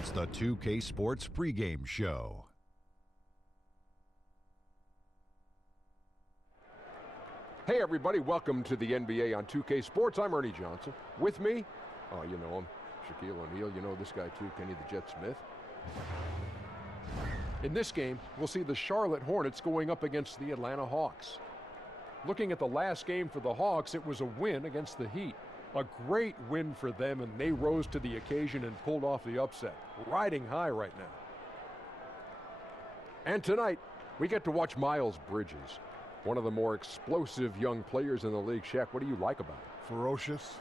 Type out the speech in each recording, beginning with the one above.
It's the 2K Sports pregame show. Hey everybody, welcome to the NBA on 2K Sports. I'm Ernie Johnson. With me, oh you know him, Shaquille O'Neal. You know this guy too, Kenny the Jet Smith. In this game, we'll see the Charlotte Hornets going up against the Atlanta Hawks. Looking at the last game for the Hawks, it was a win against the Heat. A great win for them, and they rose to the occasion and pulled off the upset. Riding high right now. And tonight, we get to watch Miles Bridges, one of the more explosive young players in the league. Shaq, what do you like about him? Ferocious,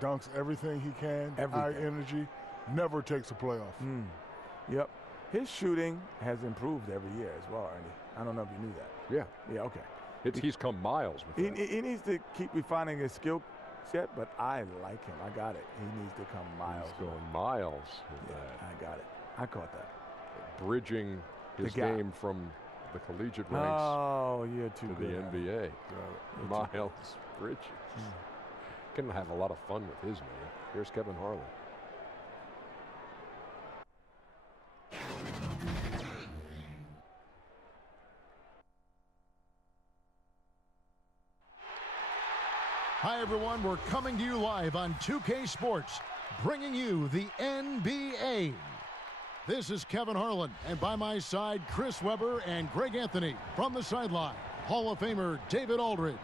dunks everything he can, high energy, never takes a playoff. Yep. His shooting has improved every year as well, Ernie. I don't know if you knew that. Yeah, okay. He's come miles with that. He needs to keep refining his skill set, but I like him. I got it. He needs to come miles. He's going miles with that. I got it. I caught that. Bridging his game from the collegiate ranks to the NBA. Miles Bridges. Can have a lot of fun with his name. Here's Kevin Harlan. Hi, everyone. We're coming to you live on 2K Sports, bringing you the NBA. This is Kevin Harlan, and by my side, Chris Webber and Greg Anthony. From the sideline, Hall of Famer David Aldridge.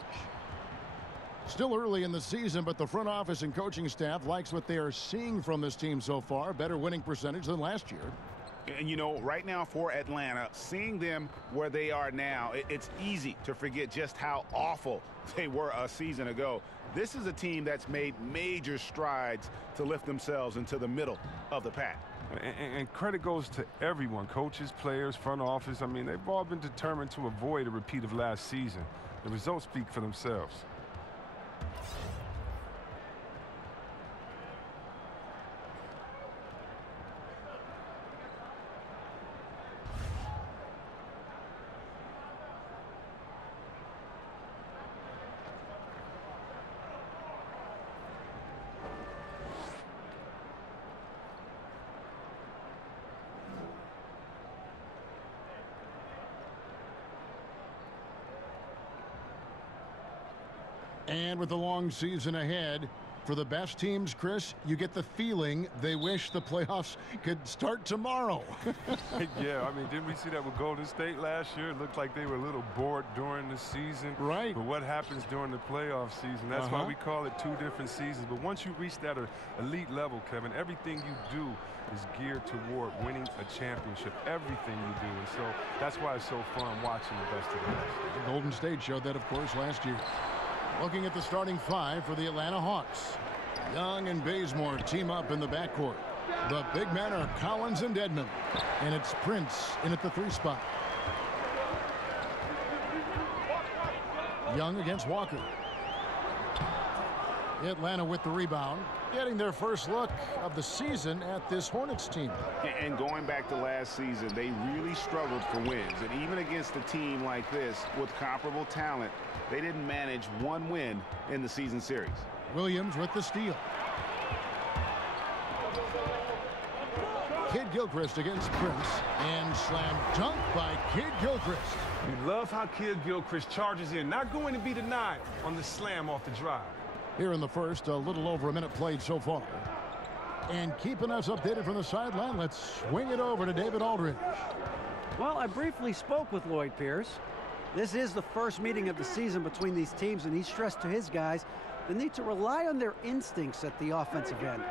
Still early in the season, but the front office and coaching staff likes what they are seeing from this team so far. Better winning percentage than last year. And, you know, right now for Atlanta, seeing them where they are now, it's easy to forget just how awful they were a season ago. This is a team that's made major strides to lift themselves into the middle of the pack. And credit goes to everyone, coaches, players, front office. I mean, they've all been determined to avoid a repeat of last season. The results speak for themselves. And with the long season ahead, for the best teams, Chris, you get the feeling they wish the playoffs could start tomorrow. Yeah, I mean, didn't we see that with Golden State last year? It looked like they were a little bored during the season. Right. But what happens during the playoff season? That's why we call it two different seasons. But once you reach that elite level, Kevin, everything you do is geared toward winning a championship. Everything you do. And so that's why it's so fun watching the best of the best. The Golden State showed that, of course, last year. Looking at the starting five for the Atlanta Hawks. Young and Bazemore team up in the backcourt. The big men are Collins and Dedmon. And it's Prince in at the 3 spot. Young against Walker. Atlanta with the rebound. Getting their first look of the season at this Hornets team. And going back to last season, they really struggled for wins. And even against a team like this with comparable talent, they didn't manage one win in the season series. Williams with the steal. Kid Gilchrist against Prince. And slam dunk by Kid Gilchrist. You love how Kid Gilchrist charges in, not going to be denied on the slam off the drive. Here in the first, a little over a minute played so far. And keeping us updated from the sideline, let's swing it over to David Aldridge. Well, I briefly spoke with Lloyd Pierce. This is the first meeting of the season between these teams, and he stressed to his guys the need to rely on their instincts at the offensive end.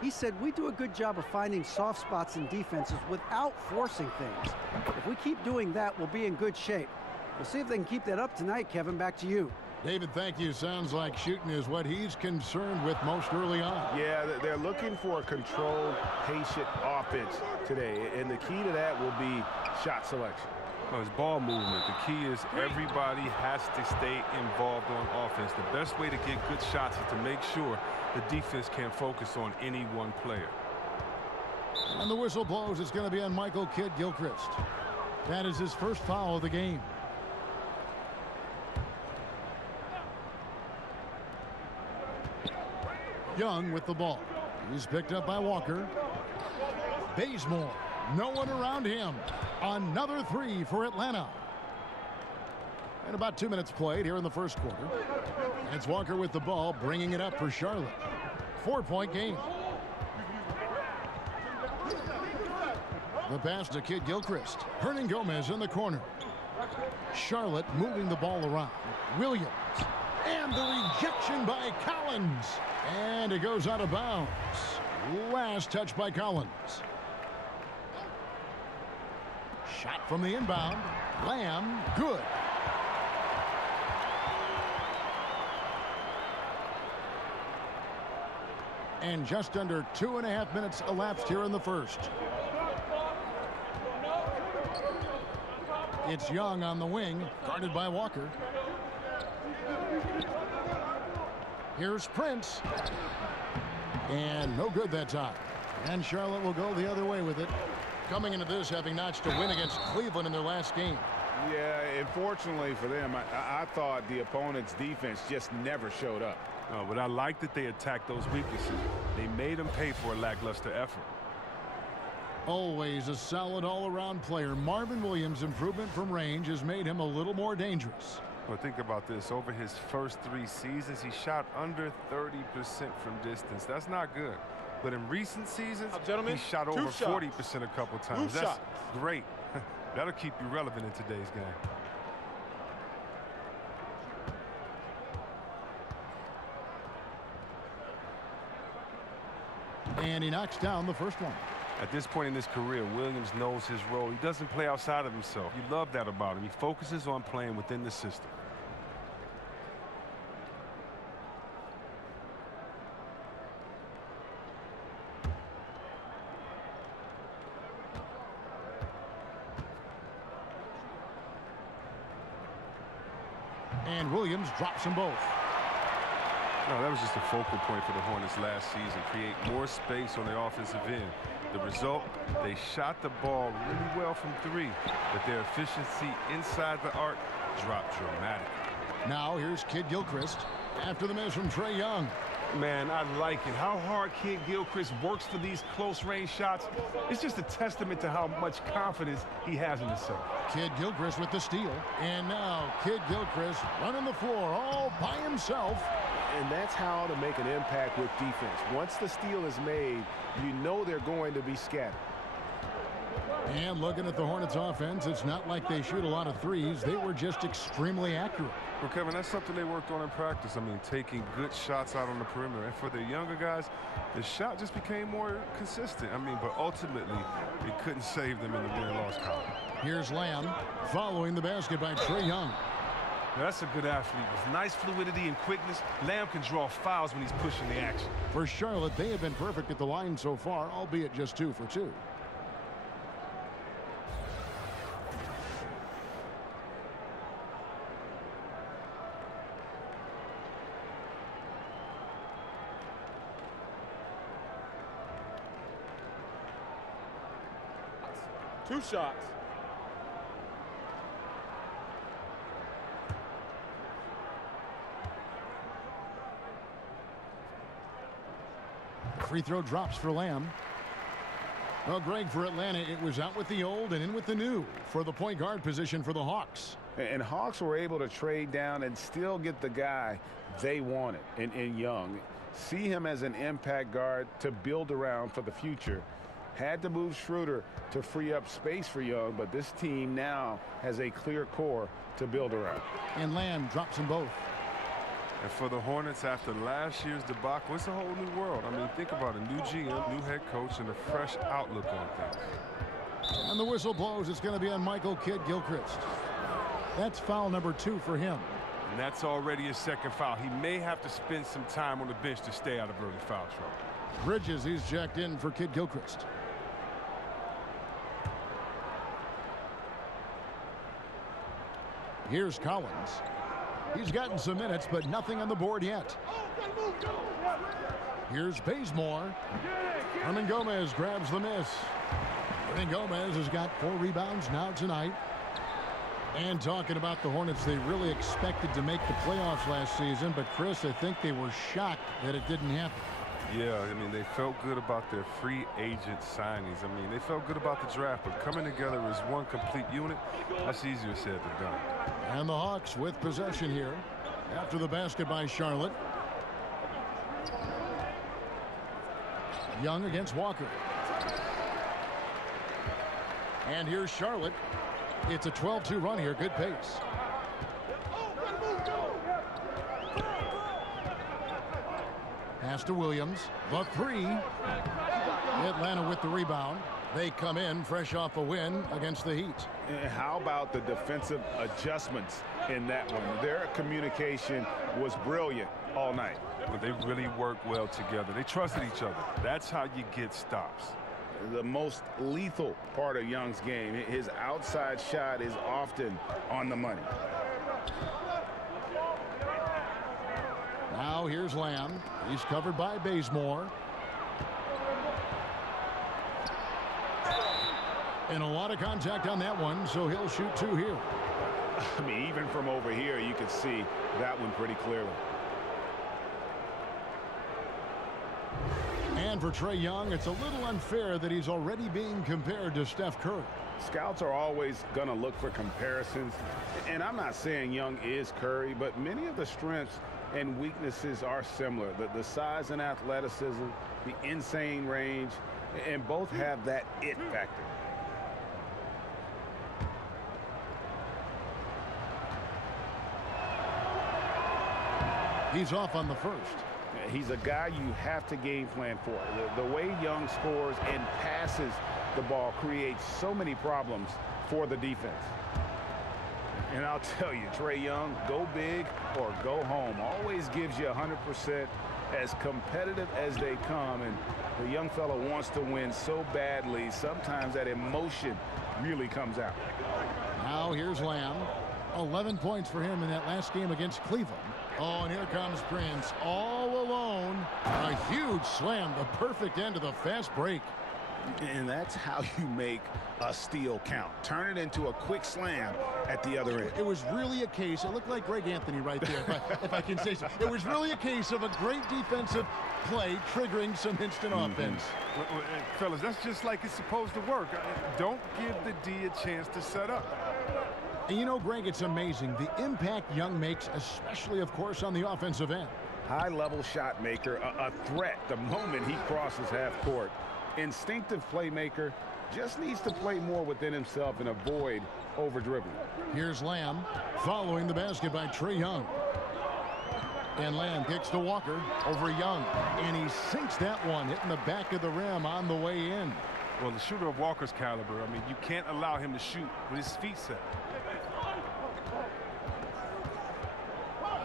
He said, we do a good job of finding soft spots in defenses without forcing things. If we keep doing that, we'll be in good shape. We'll see if they can keep that up tonight. Kevin, back to you. David, thank you. Sounds like shooting is what he's concerned with most early on. Yeah, they're looking for a controlled, patient offense today, and the key to that will be shot selection. Well, it's ball movement. The key is everybody has to stay involved on offense. The best way to get good shots is to make sure the defense can't focus on any one player. And the whistle blows. It's going to be on Michael Kidd Gilchrist. That is his first foul of the game. Young with the ball. He's picked up by Walker. Bazemore, no one around him. Another three for Atlanta. And about 2 minutes played here in the first quarter. And it's Walker with the ball, bringing it up for Charlotte. 4-point game. The pass to Kid Gilchrist. Hernangomez in the corner. Charlotte moving the ball around. Williams. And the rejection by Collins. And it goes out of bounds. Last touch by Collins. Shot from the inbound. Lamb, good. And just under 2.5 minutes elapsed here in the first. It's Young on the wing, guarded by Walker. Here's Prince. And no good that time. And Charlotte will go the other way with it. Coming into this, having notched a win against Cleveland in their last game. Yeah, unfortunately for them, I thought the opponent's defense just never showed up. Oh, but I like that they attacked those weaknesses. They made them pay for a lackluster effort. Always a solid all-around player. Marvin Williams' improvement from range has made him a little more dangerous. Well, think about this. Over his first 3 seasons, he shot under 30% from distance. That's not good. But in recent seasons, he shot over 40% a couple times. That's great. That'll keep you relevant in today's game. And he knocks down the first one. At this point in his career, Williams knows his role. He doesn't play outside of himself. You love that about him. He focuses on playing within the system. And Williams drops them both. No, that was just a focal point for the Hornets last season. Create more space on the offensive end. The result, they shot the ball really well from 3, but their efficiency inside the arc dropped dramatically. Now here's Kid Gilchrist after the miss from Trae Young. Man, I like it. How hard Kid Gilchrist works for these close-range shots. It's just a testament to how much confidence he has in himself. Kid Gilchrist with the steal. And now Kid Gilchrist running the floor all by himself. And that's how to make an impact with defense. Once the steal is made, you know they're going to be scattered. And looking at the Hornets offense, it's not like they shoot a lot of threes. They were just extremely accurate. Well, Kevin, that's something they worked on in practice. I mean, taking good shots out on the perimeter. And for the younger guys, the shot just became more consistent. I mean, but ultimately, it couldn't save them in the win-loss column. Here's Lamb following the basket by Trae Young. Now, that's a good athlete. With nice fluidity and quickness, Lamb can draw fouls when he's pushing the action. For Charlotte, they have been perfect at the line so far, albeit just 2 for 2. Two shots. Free throw drops for Lamb. Well, Greg, for Atlanta, it was out with the old and in with the new for the point guard position for the Hawks. And Hawks were able to trade down and still get the guy they wanted in Young. See him as an impact guard to build around for the future. Had to move Schroeder to free up space for Young, but this team now has a clear core to build around. And Lamb drops them both. And for the Hornets, after last year's debacle, it's a whole new world. I mean, think about a new GM, new head coach, and a fresh outlook on things. And the whistle blows. It's going to be on Michael Kid Gilchrist. That's foul number 2 for him. And that's already his second foul. He may have to spend some time on the bench to stay out of early foul trouble. Bridges, he's jacked in for Kid Gilchrist. Here's Collins. He's gotten some minutes, but nothing on the board yet. Here's Bazemore. Hernangomez grabs the miss. Hernangomez has got 4 rebounds now tonight. And talking about the Hornets, they really expected to make the playoffs last season, but Chris, I think they were shocked that it didn't happen. Yeah, I mean, they felt good about their free agent signings. I mean, they felt good about the draft, but coming together as one complete unit, that's easier said than done. And the Hawks with possession here after the basket by Charlotte. Young against Walker. And here's Charlotte. It's a 12-2 run here. Good pace. Pass to Williams. The three. Atlanta with the rebound. They come in fresh off a win against the Heat. And how about the defensive adjustments in that one? Their communication was brilliant all night. But they really worked well together. They trusted each other. That's how you get stops. The most lethal part of Young's game, his outside shot is often on the money. Now here's Lamb. He's covered by Bazemore. And a lot of contact on that one, so he'll shoot two here. I mean, even from over here, you can see that one pretty clearly. And for Trae Young, it's a little unfair that he's already being compared to Steph Curry. Scouts are always going to look for comparisons. And I'm not saying Young is Curry, but many of the strengths and weaknesses are similar. The size and athleticism, the insane range, and both have that it factor. He's off on the first. He's a guy you have to game plan for. The way Young scores and passes the ball creates so many problems for the defense. And I'll tell you, Trae Young, go big or go home, always gives you 100%, as competitive as they come. And the young fella wants to win so badly, sometimes that emotion really comes out. Now here's Lamb. 11 points for him in that last game against Cleveland. Oh, and here comes Prince all alone. A huge slam, the perfect end of the fast break. And that's how you make a steal count. Turn it into a quick slam at the other end. It was really a case, it looked like Greg Anthony right there, if I can say so. It was really a case of a great defensive play triggering some instant offense. Well, fellas, that's just like it's supposed to work. Don't give the D a chance to set up. And you know, Greg, it's amazing the impact Young makes, especially, of course, on the offensive end. High-level shot maker, a threat the moment he crosses half court. Instinctive playmaker, just needs to play more within himself and avoid over-dribbling. Here's Lamb following the basket by Trae Young. And Lamb kicks to Walker over Young. And he sinks that one, hitting the back of the rim on the way in. Well, the shooter of Walker's caliber, I mean, you can't allow him to shoot with his feet set.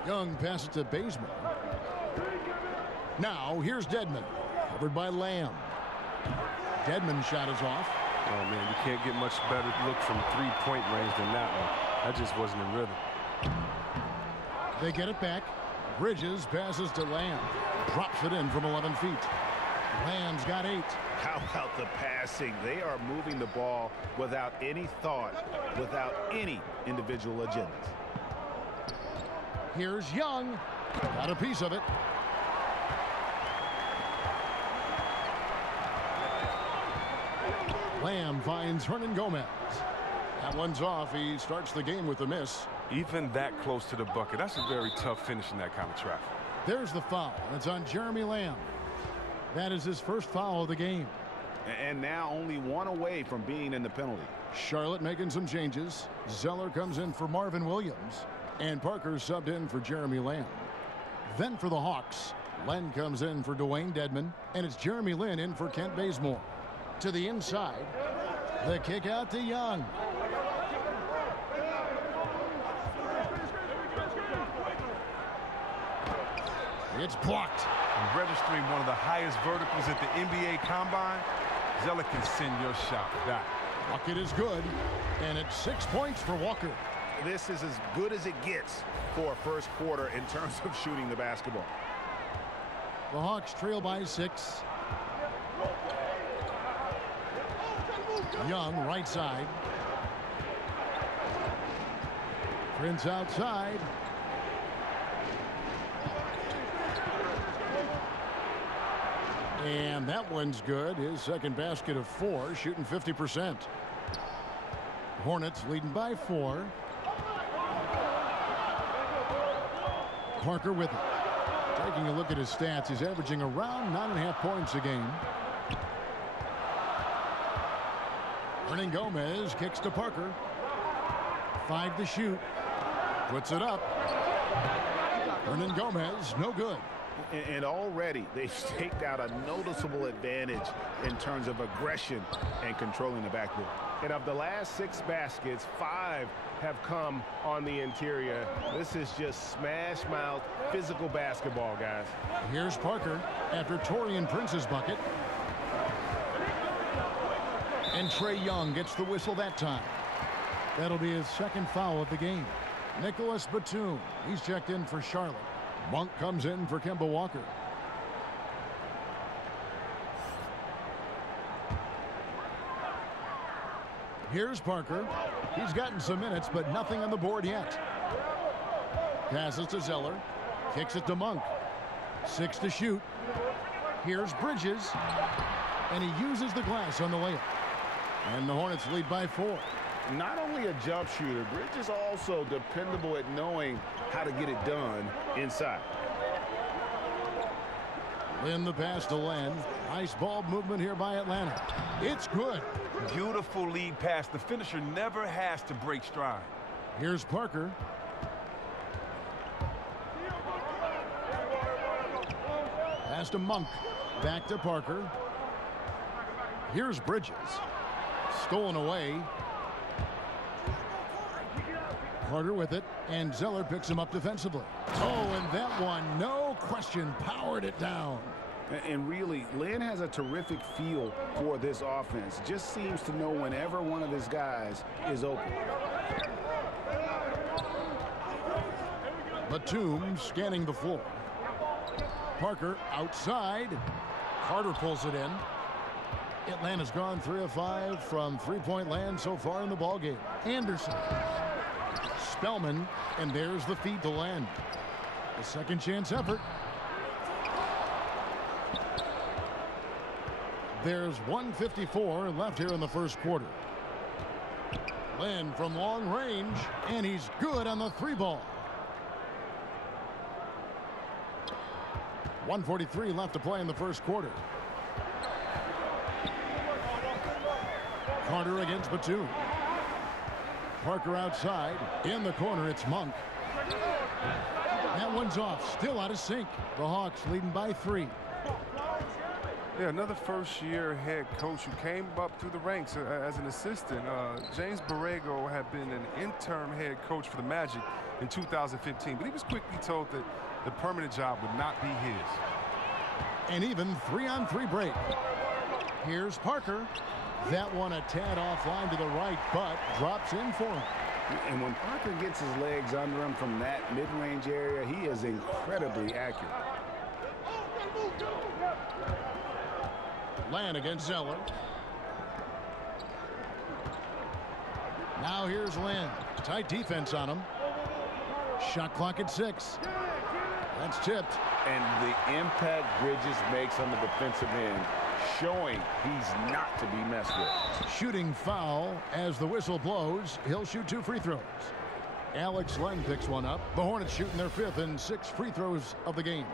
Young passes to Bazemore. Now, here's Dedmon. Covered by Lamb. Dedmon's shot is off. Oh, man, you can't get much better look from three-point range than that one. That just wasn't in rhythm. They get it back. Bridges passes to Lamb. Drops it in from 11 feet. Lamb's got 8. How about the passing? They are moving the ball without any thought, without any individual agendas. Here's Young. Got a piece of it. Lamb finds Hernan Gomez. That one's off. He starts the game with a miss. Even that close to the bucket, that's a very tough finish in that kind of traffic. There's the foul. It's on Jeremy Lamb. That is his first foul of the game. And now only one away from being in the penalty. Charlotte making some changes. Zeller comes in for Marvin Williams. And Parker subbed in for Jeremy Lamb. Then for the Hawks, Len comes in for Dwayne Dedmon. And it's Jeremy Lin in for Kent Bazemore. To the inside. The kick out to Young. It's blocked. And registering one of the highest verticals at the NBA Combine, Zeller can send your shot back. Bucket is good. And it's 6 points for Walker. This is as good as it gets for a first quarter in terms of shooting the basketball. The Hawks trail by 6. Young, right side. Prince outside. And that one's good. His second basket of 4, shooting 50%. Hornets leading by 4. Parker with it. Taking a look at his stats, he's averaging around 9.5 points a game. Gomez kicks to Parker. 5 to shoot. Puts it up. Gomez, no good. And already they've staked out a noticeable advantage in terms of aggression and controlling the backboard. And of the last 6 baskets, 5 have come on the interior. This is just smash mouth physical basketball, guys. Here's Parker after Taurean Prince's bucket. And Trae Young gets the whistle that time. That'll be his second foul of the game. Nicholas Batum, he's checked in for Charlotte. Monk comes in for Kemba Walker. Here's Parker. He's gotten some minutes, but nothing on the board yet. Passes to Zeller. Kicks it to Monk. 6 to shoot. Here's Bridges. And he uses the glass on the layup. And the Hornets lead by 4. Not only a jump shooter, Bridges also dependable at knowing how to get it done inside. Lynn the pass to Len. Nice ball movement here by Atlanta. It's good. Beautiful lead pass. The finisher never has to break stride. Here's Parker. Pass to Monk. Back to Parker. Here's Bridges. Stolen away. Carter with it, and Zeller picks him up defensively. Oh, and that one, no question, powered it down. And really, Lynn has a terrific feel for this offense. Just seems to know whenever one of his guys is open. Batum scanning the floor. Parker outside. Carter pulls it in. Atlanta's gone 3 of 5 from three-point land so far in the ballgame. Anderson. Spellman, and there's the feed to Len. A second chance effort. There's 1:54 left here in the first quarter. Len from long range, and he's good on the 3-ball. 1:43 left to play in the first quarter. Carter against Batum. Parker outside. In the corner, it's Monk. That one's off. Still out of sync. The Hawks leading by 3. Yeah, another first-year head coach who came up through the ranks as an assistant. James Borrego had been an interim head coach for the Magic in 2015, but he was quickly told that the permanent job would not be his. An even 3-on-3 break. Here's Parker. That one a tad offline to the right, but drops in for him. And when Parker gets his legs under him from that mid-range area, he is incredibly accurate. Land against Zeller. Now here's Lynn. Tight defense on him. Shot clock at 6. That's tipped. And the impact Bridges makes on the defensive end, showing he's not to be messed with. Shooting foul as the whistle blows. He'll shoot 2 free throws. Alex Len picks one up. The Hornets shooting their 5th and 6th free throws of the game.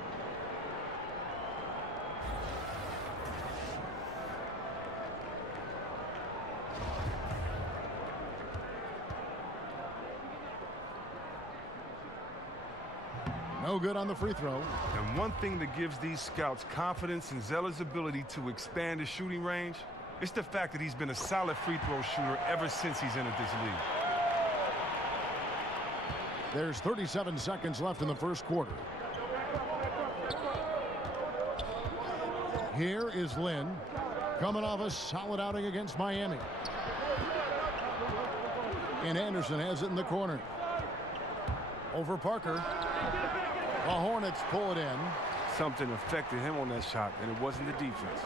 No good on the free throw. And one thing that gives these scouts confidence in Zeller's ability to expand his shooting range, it's the fact that he's been a solid free throw shooter ever since he's entered this league. There's 37 seconds left in the first quarter. Here is Lynn, coming off a solid outing against Miami. And Anderson has it in the corner. Over Parker. The Hornets pull it in. Something affected him on that shot, and it wasn't the defense.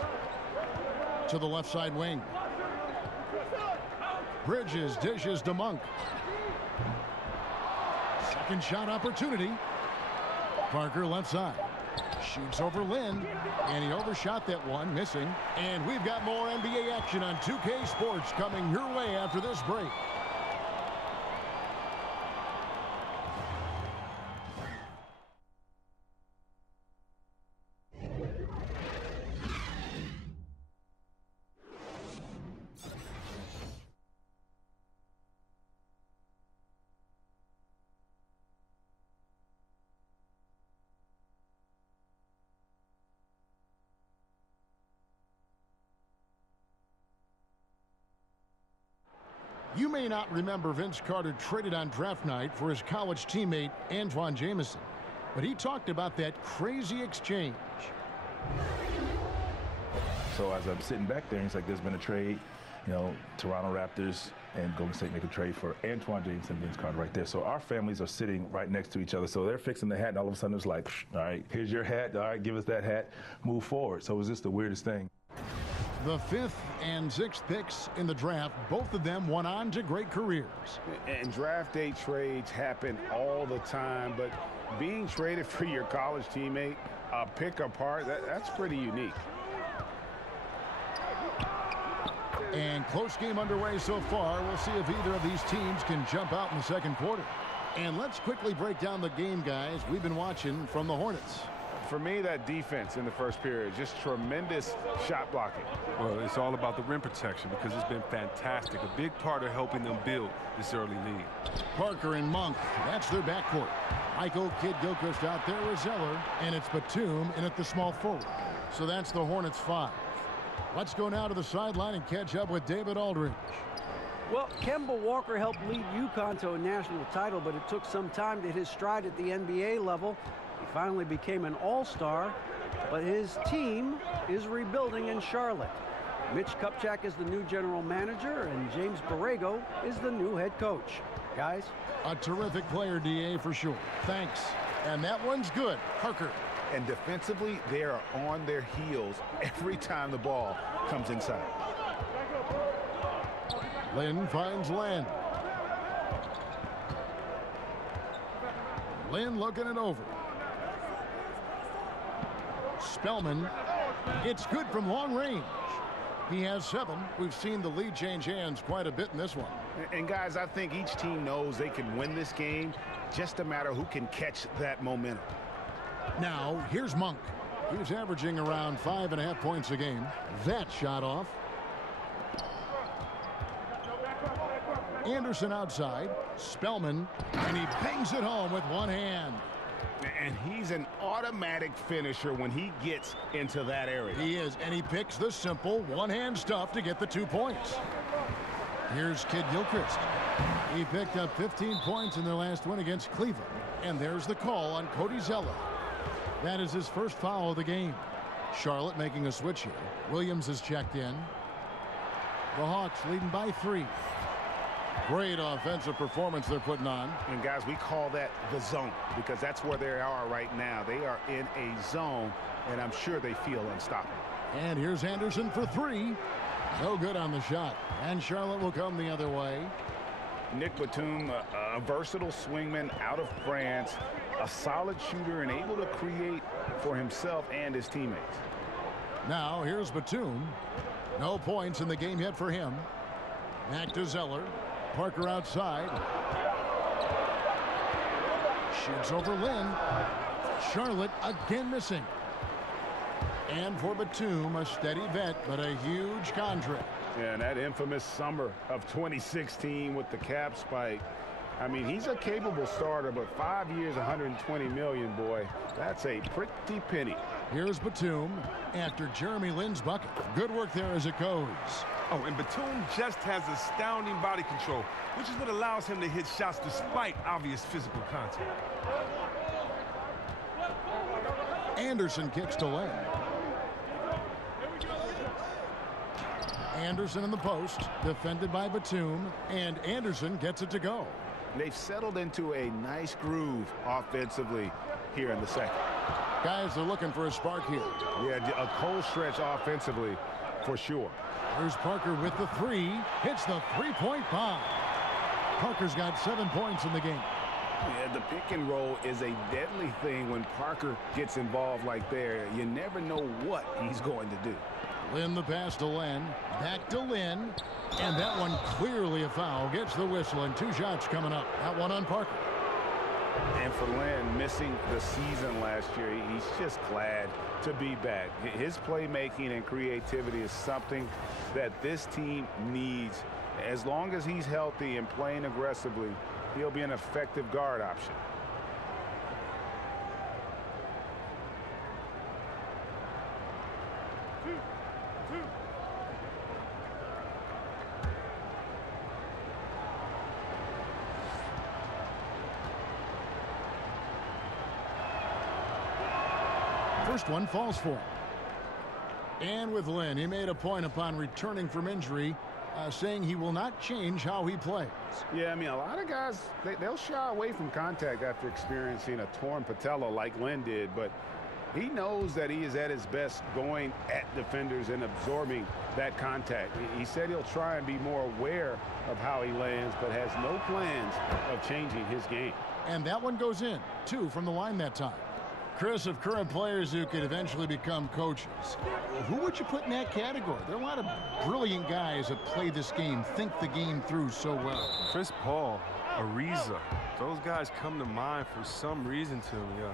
To the left side wing. Bridges dishes to Monk. Second shot opportunity. Parker left side. Shoots over Lynn, and he overshot that one, missing. And we've got more NBA action on 2K Sports coming your way after this break. You may not remember Vince Carter traded on draft night for his college teammate Antoine Jamison, but he talked about that crazy exchange. So as I'm sitting back there, he's like, there's been a trade, you know, Toronto Raptors and Golden State make a trade for Antoine Jamison and Vince Carter right there. So our families are sitting right next to each other. So they're fixing the hat, and all of a sudden it's like, all right, here's your hat. All right, give us that hat. Move forward. So it was just the weirdest thing. The 5th and 6th picks in the draft, both of them went on to great careers. And draft day trades happen all the time, but being traded for your college teammate, a pick apart, that's pretty unique. And close game underway so far. We'll see if either of these teams can jump out in the second quarter. And let's quickly break down the game, guys, we've been watching from the Hornets. For me, that defense in the first period, just tremendous shot blocking. Well, it's all about the rim protection because it's been fantastic. A big part of helping them build this early lead. Parker and Monk, that's their backcourt. Michael Kidd-Gilchrist out there with Zeller, and it's Batum in at the small forward. So that's the Hornets 5. Let's go now to the sideline and catch up with David Aldridge. Well, Kemba Walker helped lead UConn to a national title, but it took some time to hit his stride at the NBA level. He finally became an all-star, but his team is rebuilding in Charlotte. Mitch Kupchak is the new general manager, and James Borrego is the new head coach. Guys? A terrific player, D.A., for sure. Thanks. And that one's good. Parker. And defensively, they are on their heels every time the ball comes inside. Lynn finds Len. Lynn looking it over. Spellman. It's good from long range. He has 7. We've seen the lead change hands quite a bit in this one. And guys, I think each team knows they can win this game. Just a matter who can catch that momentum. Now, here's Monk. He's averaging around 5.5 points a game. That shot off. Anderson outside. Spellman. And he bangs it home with one hand. And he's an automatic finisher when he gets into that area. He is, and he picks the simple one-hand stuff to get the 2 points. Here's Kidd-Gilchrist. He picked up 15 points in their last win against Cleveland. And there's the call on Cody Zeller. That is his first foul of the game. Charlotte making a switch here. Williams is checked in. The Hawks leading by 3. Great offensive performance they're putting on. And guys, we call that the zone because that's where they are right now. They are in a zone, and I'm sure they feel unstoppable. And here's Anderson for 3. No good on the shot. And Charlotte will come the other way. Nick Batum, a versatile swingman out of France, a solid shooter and able to create for himself and his teammates. Now here's Batum. No points in the game yet for him. Back to Zeller. Parker outside. Shoots over Lynn. Charlotte again missing. And for Batum, a steady vet, but a huge contract. Yeah, and that infamous summer of 2016 with the cap spike. I mean, he's a capable starter, but 5 years, $120 million, boy. That's a pretty penny. Here's Batum after Jeremy Lin's bucket. Good work there as it goes. Oh, and Batum just has astounding body control, which is what allows him to hit shots despite obvious physical contact. Anderson kicks to Len. Anderson in the post, defended by Batum, and Anderson gets it to go. They've settled into a nice groove offensively here in the second. Guys are looking for a spark here. Yeah, a cold stretch offensively for sure. There's Parker with the 3. Hits the 3-point bomb. Parker's got 7 points in the game. Yeah, the pick and roll is a deadly thing when Parker gets involved like there. You never know what he's going to do. Lynn the pass to Len. Back to Lynn. And that one clearly a foul. Gets the whistle and 2 shots coming up. That one on Parker. And for Lynn, missing the season last year, he's just glad to be back. His playmaking and creativity is something that this team needs. As long as he's healthy and playing aggressively, he'll be an effective guard option. First one falls for him. And with Lynn, he made a point upon returning from injury, saying he will not change how he plays. Yeah, I mean, a lot of guys, they'll shy away from contact after experiencing a torn patella like Lynn did, but he knows that he is at his best going at defenders and absorbing that contact. He said he'll try and be more aware of how he lands, but has no plans of changing his game. And that one goes in. 2 from the line that time. Chris, of current players who could eventually become coaches, who would you put in that category? There are a lot of brilliant guys that play this game, think the game through so well. Chris Paul, Ariza, those guys come to mind for some reason to me.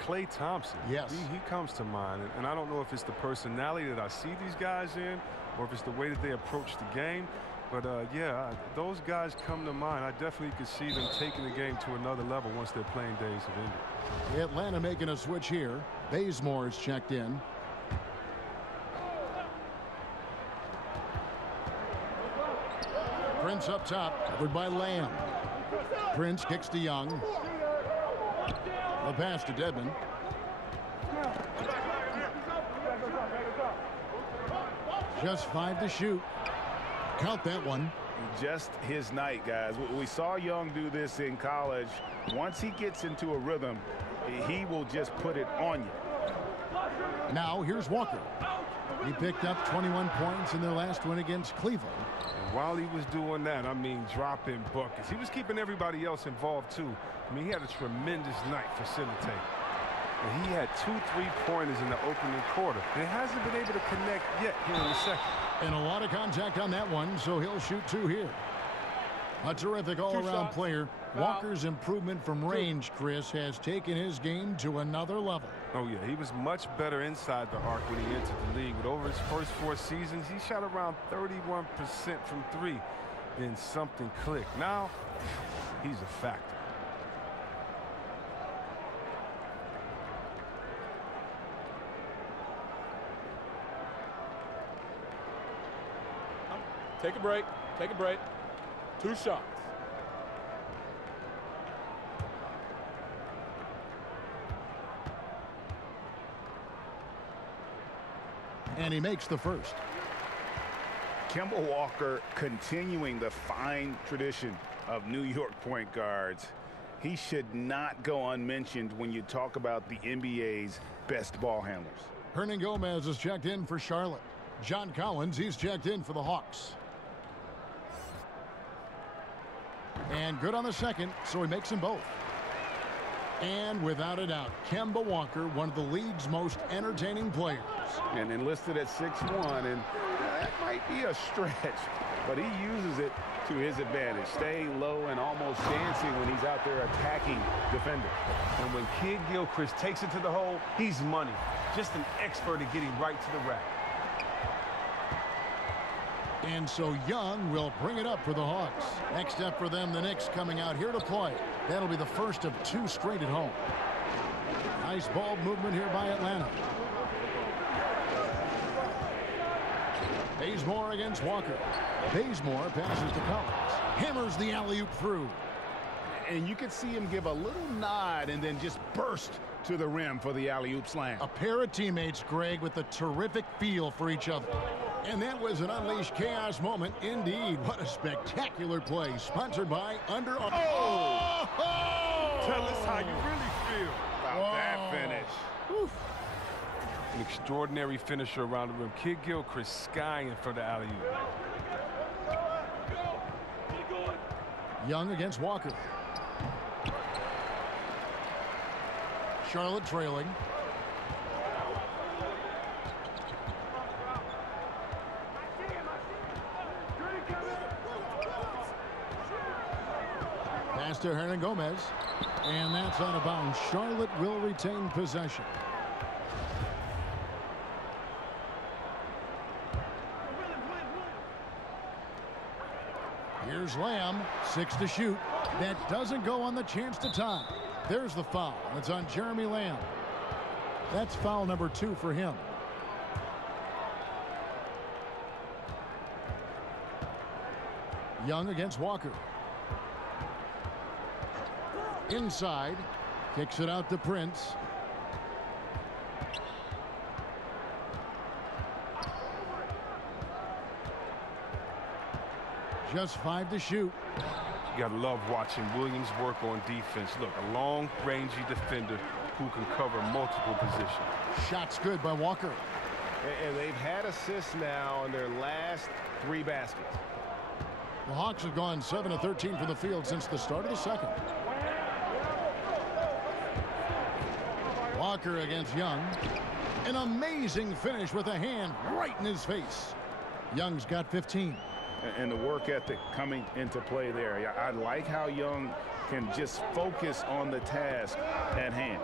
Klay Thompson, yes, he comes to mind. And I don't know if it's the personality that I see these guys in or if it's the way that they approach the game. But, yeah, those guys come to mind. I definitely could see them taking the game to another level once their playing days have ended. Atlanta making a switch here. Bazemore is checked in. Prince up top, covered by Lamb. Prince kicks to Young. The pass to Dedmon. Just 5 to shoot. Count that one. Just his night, guys. We saw Young do this in college. Once he gets into a rhythm, he will just put it on you. Now here's Walker. He picked up 21 points in their last win against Cleveland. And while he was doing that, I mean, dropping buckets. He was keeping everybody else involved, too. I mean, he had a tremendous night facilitating. And he had 2 3-pointers in the opening quarter. And he hasn't been able to connect yet here in the second. And a lot of contact on that one, so he'll shoot 2 here. A terrific all-around player. Walker's improvement from range, Chris, has taken his game to another level. Oh, yeah, he was much better inside the arc when he entered the league. But over his first 4 seasons, he shot around 31% from 3. Then something clicked. Now, he's a factor. Take a break. Take a break. 2 shots. And he makes the first. Kemba Walker continuing the fine tradition of New York point guards. He should not go unmentioned when you talk about the NBA's best ball handlers. Hernan Gomez is checked in for Charlotte. John Collins, he's checked in for the Hawks. And good on the second, so he makes them both. And without a doubt, Kemba Walker, one of the league's most entertaining players. And enlisted at 6'1", and that might be a stretch, but he uses it to his advantage, staying low and almost dancing when he's out there attacking defenders. And when Kid Gilchrist takes it to the hole, he's money. Just an expert at getting right to the rack. And so Young will bring it up for the Hawks. Next up for them, the Knicks coming out here to play. That'll be the first of 2 straight at home. Nice ball movement here by Atlanta. Bazemore against Walker. Bazemore passes to Collins. Hammers the alley-oop through. And you could see him give a little nod and then just burst to the rim for the alley-oop slam. A pair of teammates, Greg, with a terrific feel for each other. And that was an Unleashed Chaos moment. Indeed, what a spectacular play. Sponsored by Under Armour. Oh! Tell us how you really feel about that finish. Whew. An extraordinary finisher around the rim. Kid Gilchrist skying for the alley-oop. Young against Walker. Charlotte trailing. Pass to Hernangomez. And that's out of bounds. Charlotte will retain possession. Here's Lamb, 6 to shoot. That doesn't go on the chance to tie. There's the foul. It's on Jeremy Lamb. That's foul number 2 for him. Young against Walker. Inside, kicks it out to Prince. Just 5 to shoot. You gotta love watching Williams work on defense. Look, a long-rangey defender who can cover multiple positions. Shot's good by Walker. And they've had assists now on their last 3 baskets. The Hawks have gone 7 of 13 from the field since the start of the second. Walker against Young. An amazing finish with a hand right in his face. Young's got 15. And the work ethic coming into play there. I like how Young can just focus on the task at hand.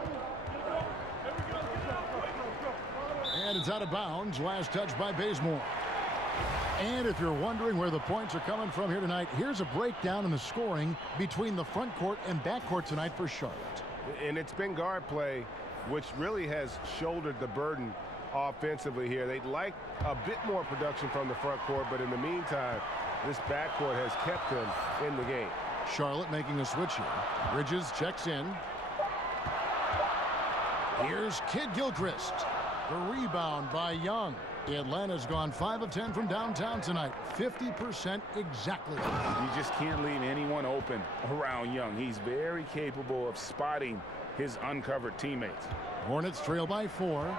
And it's out of bounds. Last touch by Bazemore. And if you're wondering where the points are coming from here tonight, here's a breakdown in the scoring between the front court and back court tonight for Charlotte. And it's been guard play, which really has shouldered the burden offensively here. They'd like a bit more production from the front court, but in the meantime, this backcourt has kept them in the game. Charlotte making a switch here. Bridges checks in. Here's Kid Gilchrist. The rebound by Young. Atlanta's gone 5 of 10 from downtown tonight. 50% exactly. You just can't leave anyone open around Young. He's very capable of spotting his uncovered teammates. Hornets trail by 4.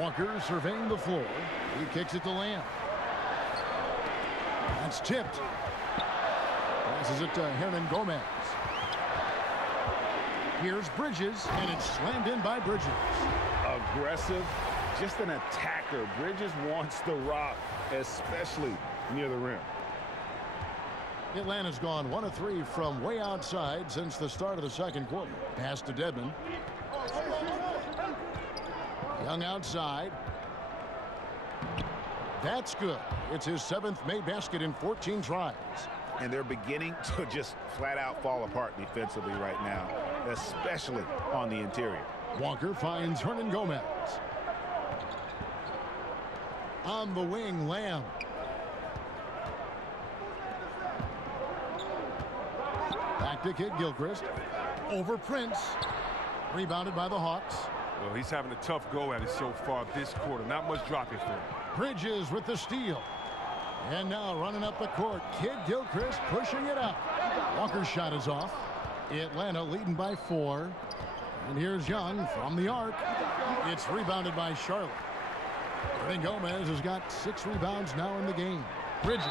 Walker surveying the floor. He kicks it to Lamb. That's tipped. Passes it to Hernangomez. Here's Bridges, and it's slammed in by Bridges. Aggressive, just an attacker. Bridges wants the rock, especially near the rim. Atlanta's gone 1 of 3 from way outside since the start of the second quarter. Pass to Dedmon. Young outside. That's good. It's his 7th made basket in 14 tries. And they're beginning to just flat out fall apart defensively right now, especially on the interior. Walker finds Hernangomez. On the wing, Lamb. Back to Kid Gilchrist. Over Prince. Rebounded by the Hawks. Well, he's having a tough go at it so far this quarter. Not much dropping for him. Bridges with the steal. And now running up the court, Kid Gilchrist pushing it up. Walker's shot is off. Atlanta leading by 4. And here's Young from the arc. It's rebounded by Charlotte. Gomez has got 6 rebounds now in the game. Bridges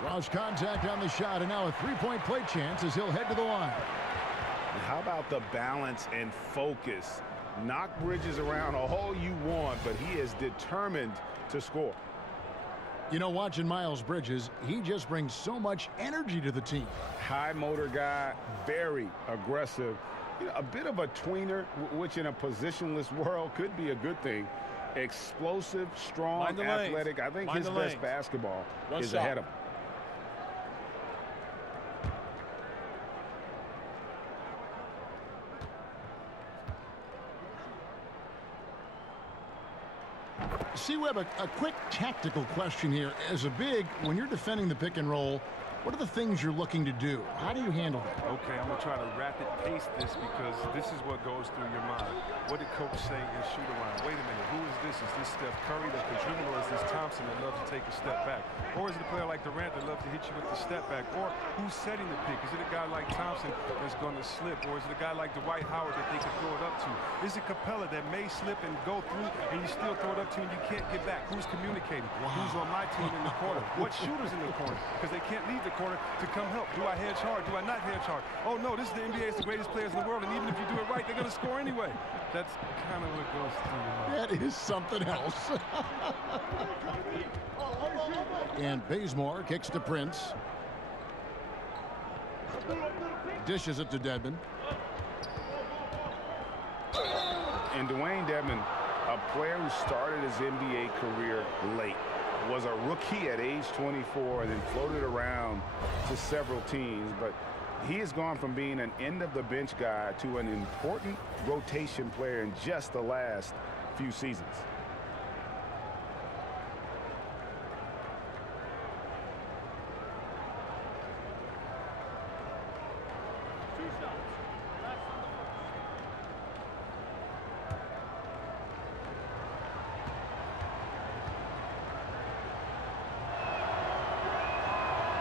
draws contact on the shot, and now a 3-point play chance as he'll head to the line. How about the balance and focus? Knock Bridges around all you want, but he is determined to score. You know, watching Miles Bridges, he just brings so much energy to the team. High motor guy, very aggressive. You know, a bit of a tweener, which in a positionless world could be a good thing. Explosive, strong, athletic. I think his best basketball is ahead of him. See, Webb, a quick tactical question here. As a big, when you're defending the pick and roll, what are the things you're looking to do? How do you handle that? Okay, I'm going to try to rapid pace this because this is what goes through your mind. What did coach say in shoot around? Wait a minute, who is this? Is this Steph Curry that can dribble, or is this Thompson that loves to take a step back? Or is it a player like Durant that loves to hit you with the step back? Or who's setting the pick? Is it a guy like Thompson that's going to slip? Or is it a guy like Dwight Howard that they can throw it up to? Is it Capella that may slip and go through and you still throw it up to and you can't get back? Who's communicating? Who's on my team in the corner? What shooters in the corner? Because they can't leave the corner to come help. Do I hedge hard? Do I not hedge hard? Oh, no, this is the NBA. It's the greatest players in the world, and even if you do it right, they're going to score anyway. That's kind of what goes through your mind. That is something else. And Bazemore kicks to Prince. Dishes it to Dedmon. And Dwayne Dedmon, a player who started his NBA career late, was a rookie at age 24 and then floated around to several teams. But he has gone from being an end-of-the-bench guy to an important rotation player in just the last few seasons.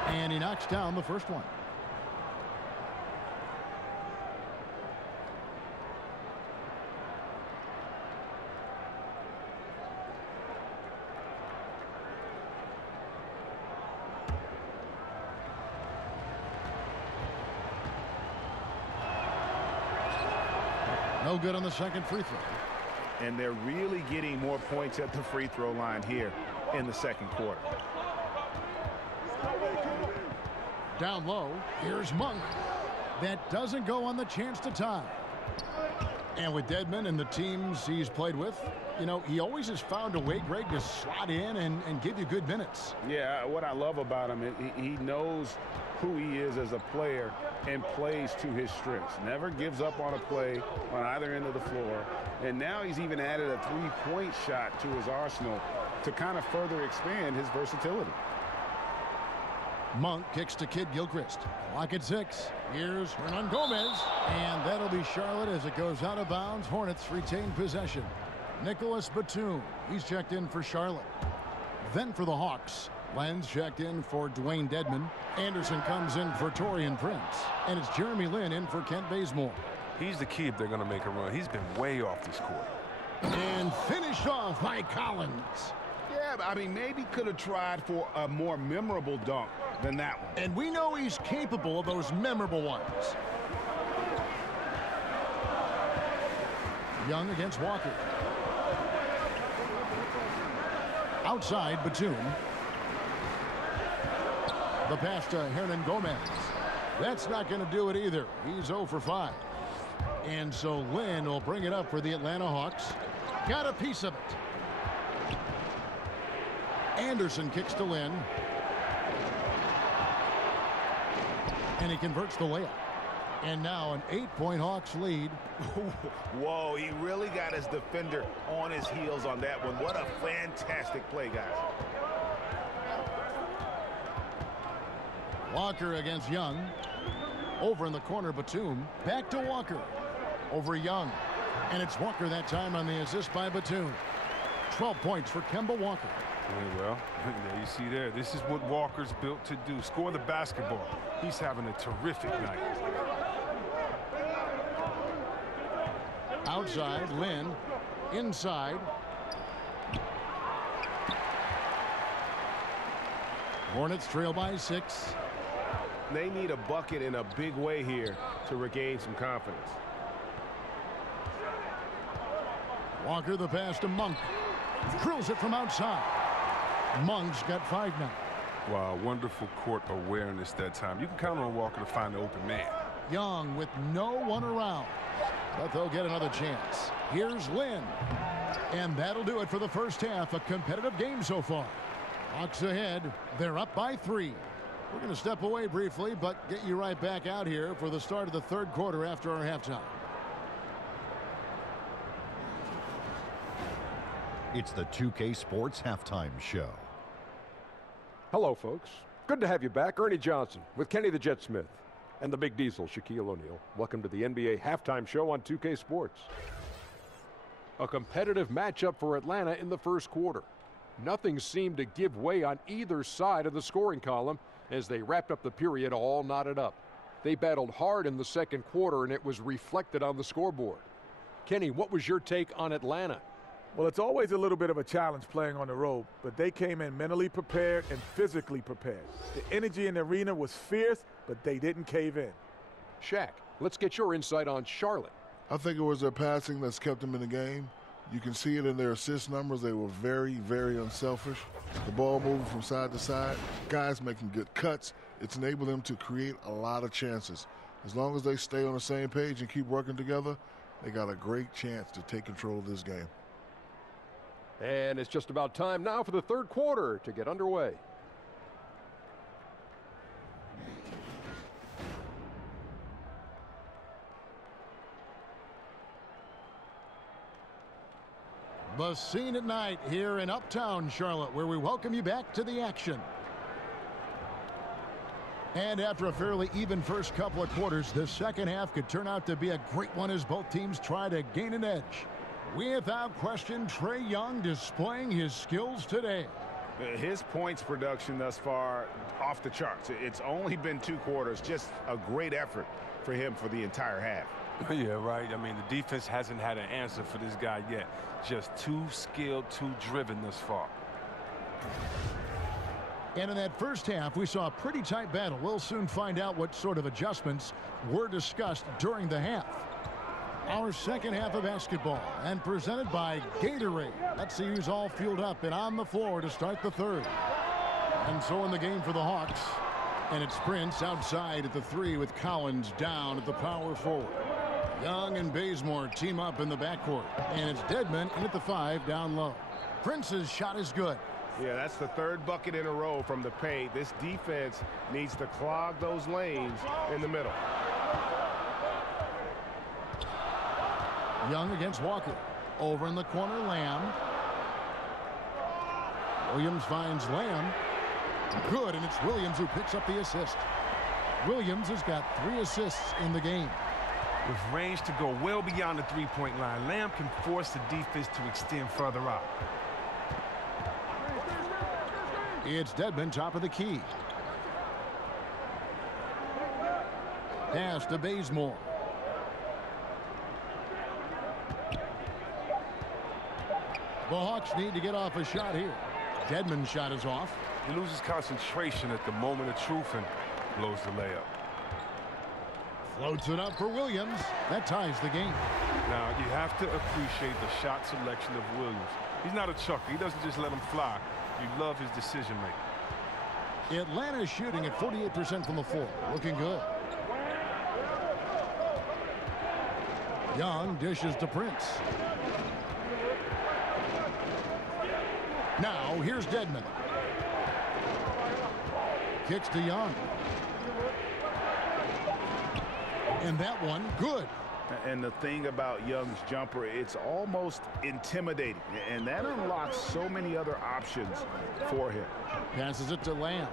And he knocks down the first one. No good on the second free throw. And they're really getting more points at the free throw line here in the second quarter. Down low, here's Monk. That doesn't go on the chance to tie. And with Dedmon and the teams he's played with, you know, he always has found a way, Greg, to slot in and give you good minutes. Yeah, what I love about him, he knows who he is as a player and plays to his strengths. Never gives up on a play on either end of the floor. And now he's even added a three-point shot to his arsenal to kind of further expand his versatility. Monk kicks to Kid Gilchrist. Clock at 6. Here's Hernan Gomez. And that'll be Charlotte as it goes out of bounds. Hornets retain possession. Nicholas Batum. He's checked in for Charlotte. Then for the Hawks. Lenz checked in for Dwayne Dedmon. Anderson comes in for Taurean Prince. And it's Jeremy Lin in for Kent Bazemore. He's the key if they're going to make a run. He's been way off this quarter. And finished off by Collins. Yeah, I mean, maybe could have tried for a more memorable dunk than that one. And we know he's capable of those memorable ones. Young against Walker. Outside, Batum. The pass to Hernan Gomez. That's not going to do it either. He's 0 for 5. And so Lin will bring it up for the Atlanta Hawks. Got a piece of it. Anderson kicks to Lin. And he converts the layup. And now an 8-point Hawks lead. Whoa, he really got his defender on his heels on that one. What a fantastic play, guys. Walker against Young. Over in the corner, Batum. Back to Walker. Over Young. And it's Walker that time on the assist by Batum. 12 points for Kemba Walker. Yeah, well, there you see there. This is what Walker's built to do. Score the basketball. He's having a terrific night. Outside, Lin. Inside. Hornets trail by 6. They need a bucket in a big way here to regain some confidence. Walker the pass to Monk. Drills it from outside. Monk's got 5 now. Wow, wonderful court awareness that time. You can count on Walker to find the open man. Young with no one around. But they'll get another chance. Here's Lin. And that'll do it for the first half. A competitive game so far. Hawks ahead. They're up by 3. We're going to step away briefly, but get you right back out here for the start of the third quarter after our halftime. It's the 2K Sports Halftime Show. Hello, folks. Good to have you back. Ernie Johnson with Kenny the Jet Smith and the Big Diesel, Shaquille O'Neal. Welcome to the NBA Halftime Show on 2K Sports. A competitive matchup for Atlanta in the first quarter. Nothing seemed to give way on either side of the scoring column as they wrapped up the period all knotted up. They battled hard in the second quarter, and it was reflected on the scoreboard. Kenny, what was your take on Atlanta? Well, it's always a little bit of a challenge playing on the road, but they came in mentally prepared and physically prepared. The energy in the arena was fierce, but they didn't cave in. Shaq, let's get your insight on Charlotte. I think it was their passing that's kept them in the game. You can see it in their assist numbers. They were very, very unselfish. The ball moving from side to side, guys making good cuts. It's enabled them to create a lot of chances. As long as they stay on the same page and keep working together, they got a great chance to take control of this game. And it's just about time now for the third quarter to get underway. The scene at night here in Uptown Charlotte, where we welcome you back to the action. And after a fairly even first couple of quarters, the second half could turn out to be a great one as both teams try to gain an edge. Without question, Trae Young displaying his skills today. His points production thus far off the charts. It's only been 2 quarters. Just a great effort for him for the entire half. Yeah, right. I mean, the defense hasn't had an answer for this guy yet. Just too skilled, too driven thus far. And in that first half, we saw a pretty tight battle. We'll soon find out what sort of adjustments were discussed during the half. Our second half of basketball, and presented by Gatorade. Let's see who's all fueled up and on the floor to start the third. And so in the game for the Hawks. And it's Prince outside at the 3 with Collins down at the power forward. Young and Bazemore team up in the backcourt. And it's Dedmon in at the 5 down low. Prince's shot is good. Yeah, that's the 3rd bucket in a row from the paint. This defense needs to clog those lanes in the middle. Young against Walker. Over in the corner, Lamb. Williams finds Lamb. Good, and it's Williams who picks up the assist. Williams has got 3 assists in the game. With range to go well beyond the 3-point line, Lamb can force the defense to extend further out. It's Dedmon, top of the key. Pass to Bazemore. The Hawks need to get off a shot here. Dedmon's shot is off. He loses concentration at the moment of truth and blows the layup. Floats it up for Williams. That ties the game. Now, you have to appreciate the shot selection of Williams. He's not a chucker. He doesn't just let him fly. You love his decision-making. Atlanta's shooting at 48% from the floor. Looking good. Young dishes to Prince. Now, here's Dedmon. Kicks to Young. And that one, good. And the thing about Young's jumper, it's almost intimidating. And that unlocks so many other options for him. Passes it to Lamb.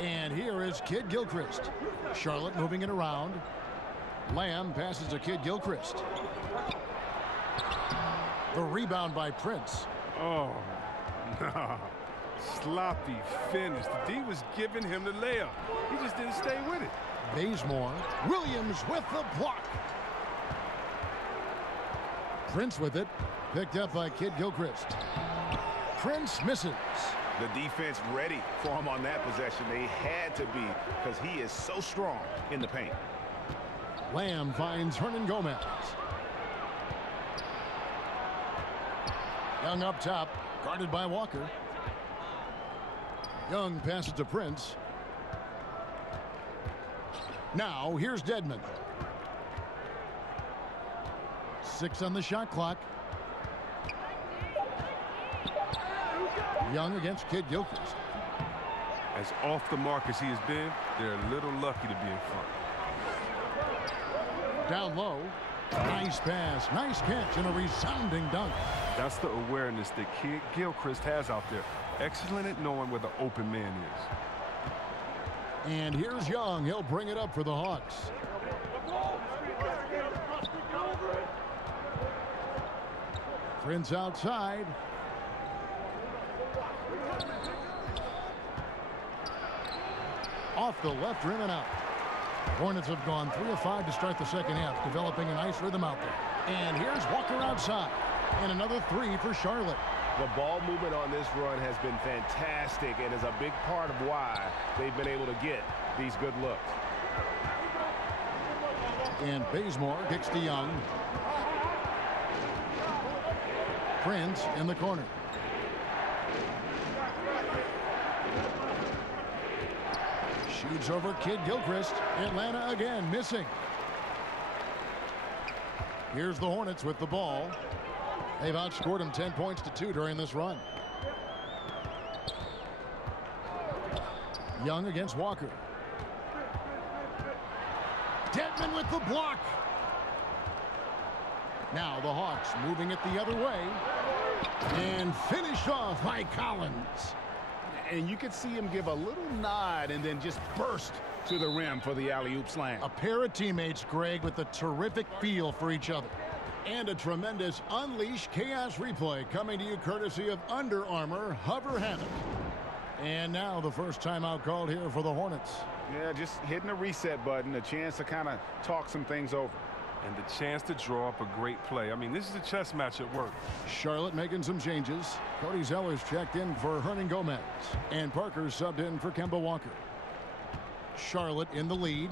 And here is Kid Gilchrist. Charlotte moving it around. Lamb passes to Kid Gilchrist. The rebound by Prince. Oh, no. Sloppy finish. The D was giving him the layup. He just didn't stay with it. Bazemore. Williams with the block. Prince with it. Picked up by Kid Gilchrist. Prince misses. The defense ready for him on that possession. They had to be, because he is so strong in the paint. Lamb finds Hernan Gomez. Young up top, guarded by Walker. Young passes to Prince. Now, here's Dedmon. 6 on the shot clock. Young against Kid Gilchrist. As off the mark as he has been, they're a little lucky to be in front. Down low. Nice pass, nice catch, and a resounding dunk. That's the awareness that Kid Gilchrist has out there. Excellent at knowing where the open man is. And here's Young. He'll bring it up for the Hawks. Prince outside. Off the left rim and out. Hornets have gone 3 of 5 to start the second half, developing a nice rhythm out there. And here's Walker outside. And another 3 for Charlotte. The ball movement on this run has been fantastic and is a big part of why they've been able to get these good looks. And Bazemore kicks to Young. Prince in the corner. Shoots over Kid Gilchrist. Atlanta again missing. Here's the Hornets with the ball. They've outscored them 10 points to 2 during this run. Young against Walker. Dedmon with the block. Now the Hawks moving it the other way. And finished off by Collins. And you could see him give a little nod and then just burst to the rim for the alley-oop slam. A pair of teammates, Greg, with a terrific feel for each other. And a tremendous Unleash Chaos replay coming to you courtesy of Under Armour Hover Hammock. And now the first timeout called here for the Hornets. Yeah, just hitting the reset button, a chance to kind of talk some things over. And the chance to draw up a great play. I mean, this is a chess match at work. Charlotte making some changes. Cody Zeller's checked in for Hernan Gomez. And Parker's subbed in for Kemba Walker. Charlotte in the lead.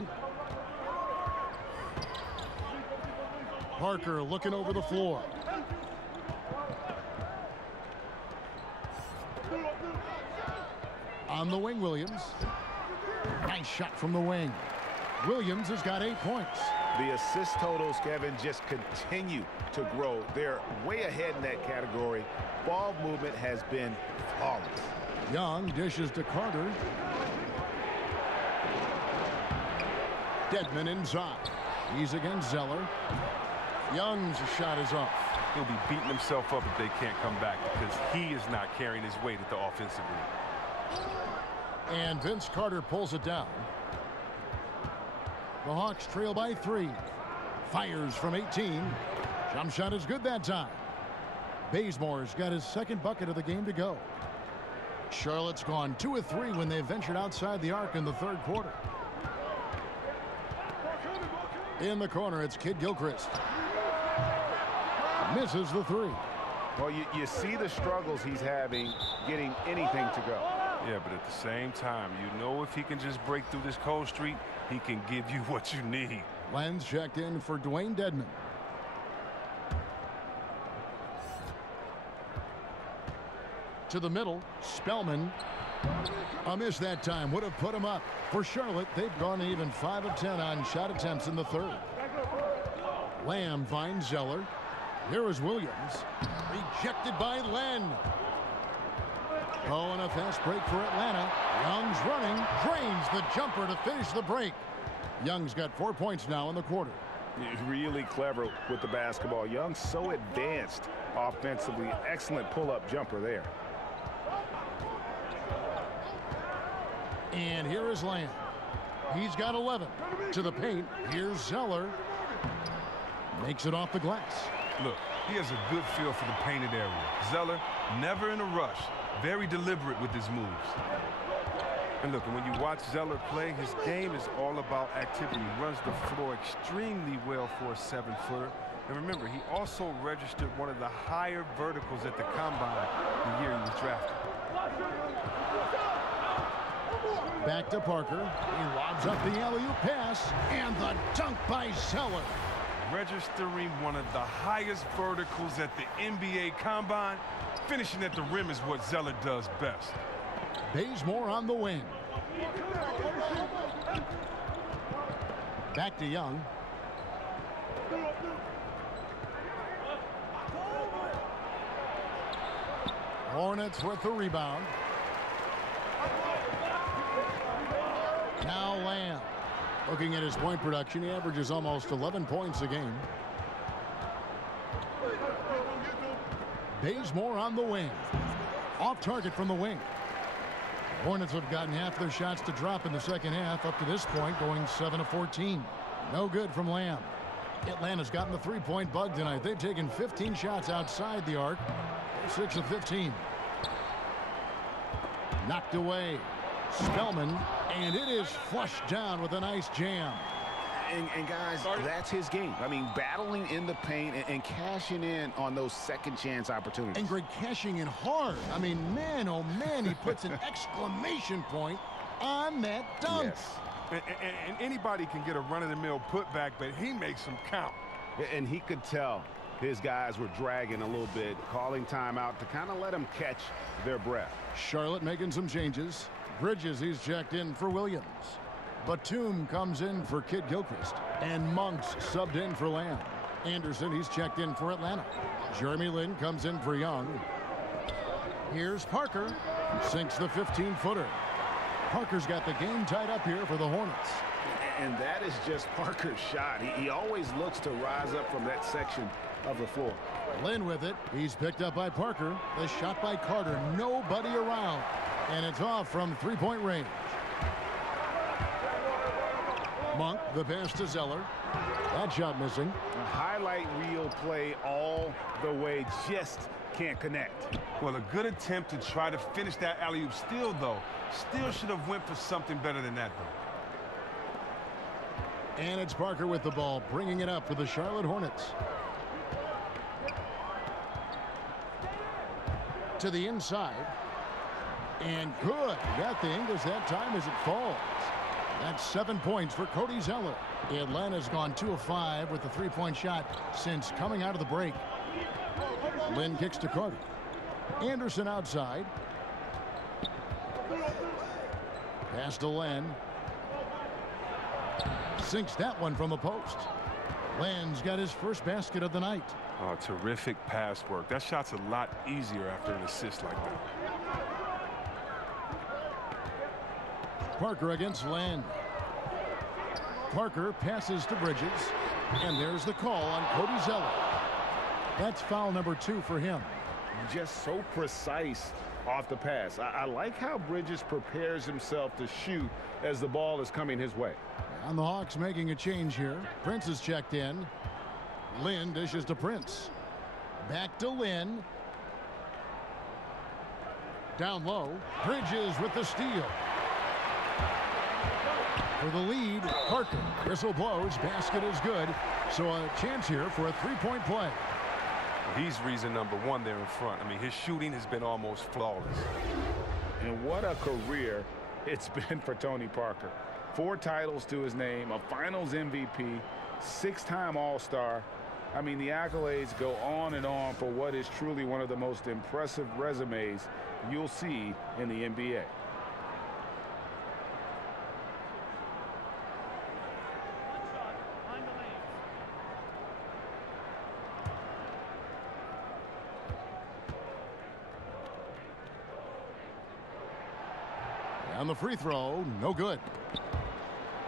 Parker looking over the floor. On the wing, Williams. Nice shot from the wing. Williams has got 8 points. The assist totals, Kevin, just continue to grow. They're way ahead in that category. Ball movement has been flawless. Young dishes to Carter. Dedmon inside. He's against Zeller. Young's shot is off. He'll be beating himself up if they can't come back because he is not carrying his weight at the offensive end. And Vince Carter pulls it down. The Hawks trail by 3. Fires from 18. Jump shot is good that time. Bazemore's got his second bucket of the game to go. Charlotte's gone 2 of 3 when they ventured outside the arc in the third quarter. In the corner, it's Kid Gilchrist. Misses the 3. Well, you see the struggles he's having getting anything to go. Yeah, but at the same time, you know if he can just break through this cold streak, he can give you what you need. Lenz checked in for Dwayne Dedmon. To the middle, Spellman. A miss that time would have put him up. For Charlotte, they've gone even 5 of 10 on shot attempts in the third. Lamb finds Zeller. Here is Williams. Rejected by Len. Oh, and a fast break for Atlanta. Young's running, drains the jumper to finish the break. Young's got 4 points now in the quarter. Really clever with the basketball. Young's so advanced offensively. Excellent pull-up jumper there. And here is Lamb. He's got 11. To the paint. Here's Zeller. Makes it off the glass. Look, he has a good feel for the painted area. Zeller, never in a rush. Very deliberate with his moves. And look, when you watch Zeller play, his game is all about activity. He runs the floor extremely well for a 7-footer. And remember, he also registered one of the higher verticals at the combine the year he was drafted. Back to Parker. He lobs up the alley-oop pass. And the dunk by Zeller. Registering one of the highest verticals at the NBA combine. Finishing at the rim is what Zeller does best. Bazemore on the wing. Back to Young. Hornets with the rebound. Now Lamb. Looking at his point production, he averages almost 11 points a game. Bazemore on the wing. Off target from the wing. Hornets have gotten half their shots to drop in the second half up to this point, going 7 of 14. No good from Lamb. Atlanta's gotten the three-point bug tonight. They've taken 15 shots outside the arc. 6 of 15. Knocked away. Spellman, and it is flushed down with a nice jam. And guys, that's his game. I mean, battling in the paint and cashing in on those second chance opportunities. And Greg, cashing in hard. I mean, man, oh man, he puts an exclamation point on that dunk. Yes. And anybody can get a run-of-the-mill putback, but he makes them count. And he could tell his guys were dragging a little bit, calling timeout to kind of let them catch their breath. Charlotte making some changes. Bridges, he's checked in for Williams. Batum comes in for Kid Gilchrist. And Monk's subbed in for Lamb. Anderson, he's checked in for Atlanta. Jeremy Lin comes in for Young. Here's Parker. Sinks the 15-footer. Parker's got the game tied up here for the Hornets. And that is just Parker's shot. He always looks to rise up from that section of the floor. Lin with it. He's picked up by Parker. The shot by Carter. Nobody around. And it's off from three-point range. Monk, the pass to Zeller. That shot missing. A highlight reel play all the way. Just can't connect. Well, a good attempt to try to finish that alley-oop steal, though. Still should have went for something better than that, though. And it's Parker with the ball, bringing it up for the Charlotte Hornets. To the inside. And good. Got the English that time as it falls. That's 7 points for Cody Zeller. Atlanta's gone 2 of 5 with the three-point shot since coming out of the break. Lin kicks to Carter. Anderson outside. Pass to Len. Sinks that one from the post. Len's got his first basket of the night. Oh, terrific pass work. That shot's a lot easier after an assist like that. Parker against Len. Parker passes to Bridges. And there's the call on Cody Zeller. That's foul number 2 for him. Just so precise off the pass. I like how Bridges prepares himself to shoot as the ball is coming his way. And the Hawks making a change here. Prince is checked in. Lin dishes to Prince. Back to Lin. Down low. Bridges with the steal. For the lead, Parker. Whistle blows. Basket is good. So a chance here for a three-point play. He's reason number 1 there in front. I mean, his shooting has been almost flawless. And what a career it's been for Tony Parker. 4 titles to his name, a finals MVP, 6-time All-Star. I mean, the accolades go on and on for what is truly one of the most impressive resumes you'll see in the NBA. On the free throw, no good.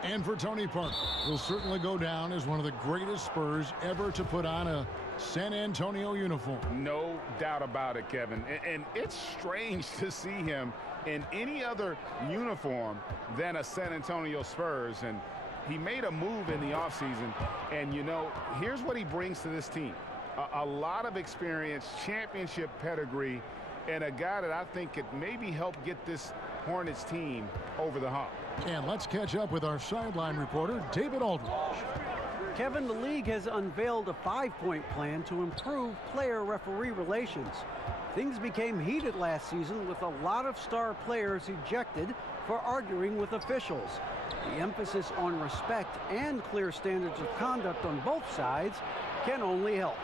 And for Tony Parker, he'll certainly go down as one of the greatest Spurs ever to put on a San Antonio uniform. No doubt about it, Kevin. And it's strange to see him in any other uniform than a San Antonio Spurs. And he made a move in the offseason. And, you know, here's what he brings to this team. A lot of experience, championship pedigree, and a guy that I think could maybe help get this Hornets team over the hump. And let's catch up with our sideline reporter, David Aldridge. Kevin, the league has unveiled a 5-point plan to improve player-referee relations. Things became heated last season with a lot of star players ejected for arguing with officials. The emphasis on respect and clear standards of conduct on both sides can only help.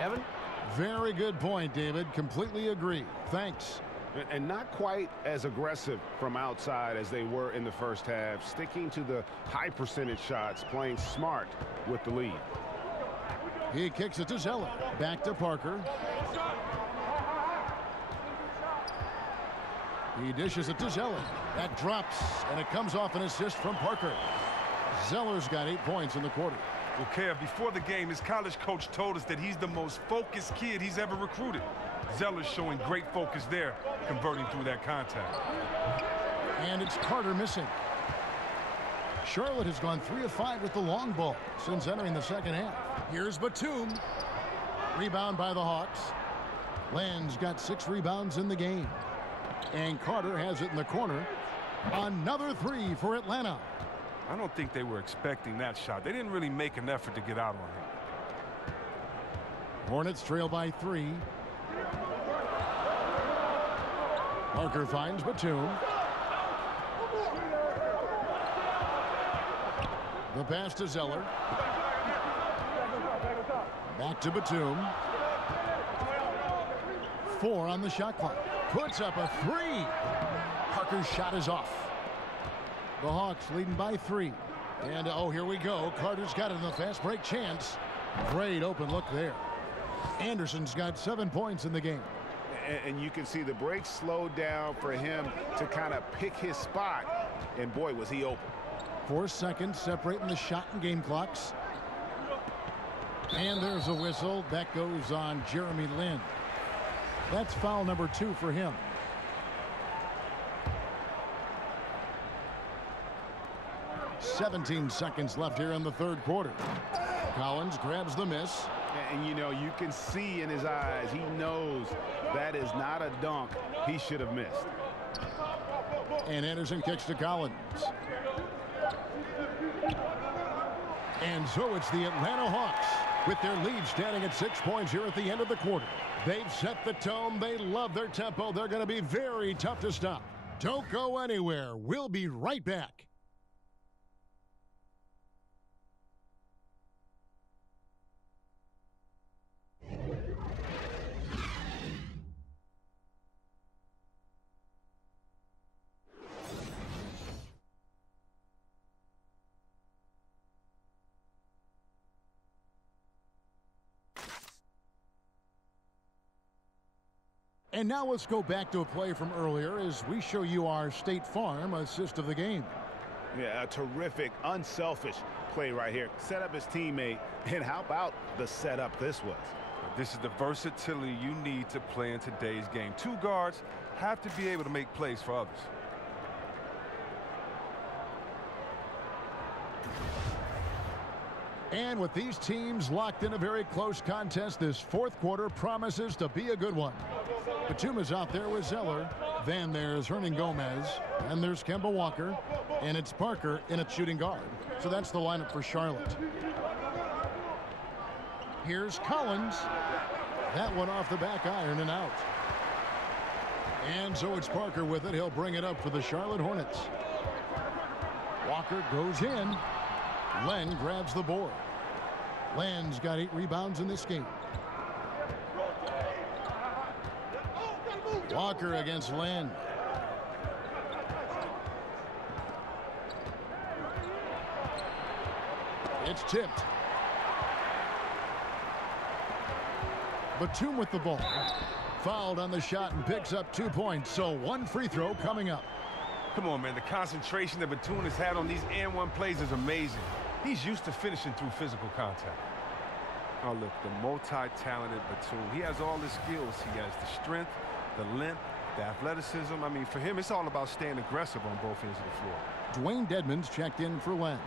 Kevin? Very good point, David. Completely agree. Thanks. And not quite as aggressive from outside as they were in the first half, sticking to the high percentage shots, playing smart with the lead. He kicks it to Zeller. Back to Parker. He dishes it to Zeller. That drops, and it comes off an assist from Parker. Zeller's got 8 points in the quarter. Well, Kev, before the game, his college coach told us that he's the most focused kid he's ever recruited. Zeller's showing great focus there, converting through that contact. And it's Carter missing. Charlotte has gone 3 of 5 with the long ball since entering the second half. Here's Batum. Rebound by the Hawks. Land's got 6 rebounds in the game. And Carter has it in the corner. Another 3 for Atlanta. I don't think they were expecting that shot. They didn't really make an effort to get out on him. Hornets trail by 3. Parker finds Batum. The pass to Zeller. Back to Batum. 4 on the shot clock. Puts up a 3. Parker's shot is off. The Hawks leading by 3. And, oh, here we go. Carter's got it in the fast break chance. Great open look there. Anderson's got 7 points in the game. And you can see the break slowed down for him to kind of pick his spot. And, boy, was he open. 4 seconds separating the shot and game clocks. And there's a whistle. That goes on Jeremy Lin. That's foul number 2 for him. .17 seconds left here in the third quarter. Collins grabs the miss. And, you know, you can see in his eyes, he knows that is not a dunk he should have missed. And Anderson kicks to Collins. And so it's the Atlanta Hawks with their lead standing at 6 points here at the end of the quarter. They've set the tone. They love their tempo. They're going to be very tough to stop. Don't go anywhere. We'll be right back. And now let's go back to a play from earlier as we show you our State Farm assist of the game. Yeah, a terrific, unselfish play right here. Set up his teammate, and how about the setup this was? This is the versatility you need to play in today's game. 2 guards have to be able to make plays for others. And with these teams locked in a very close contest, this fourth quarter promises to be a good one. Batum is out there with Zeller. Then there's Hernan Gomez. And there's Kemba Walker. And it's Parker in at shooting guard. So that's the lineup for Charlotte. Here's Collins. That one off the back iron and out. And so it's Parker with it. He'll bring it up for the Charlotte Hornets. Walker goes in. Len grabs the board. Len's got 8 rebounds in this game. Walker against Len. It's tipped. Batum with the ball. Fouled on the shot and picks up 2 points. So 1 free throw coming up. Come on, man. The concentration that Batum has had on these and-1 plays is amazing. He's used to finishing through physical contact. Oh, look, the multi-talented Batum. He has all the skills. He has the strength, the length, the athleticism. I mean, for him, it's all about staying aggressive on both ends of the floor. Dwayne Dedmon's checked in for Len.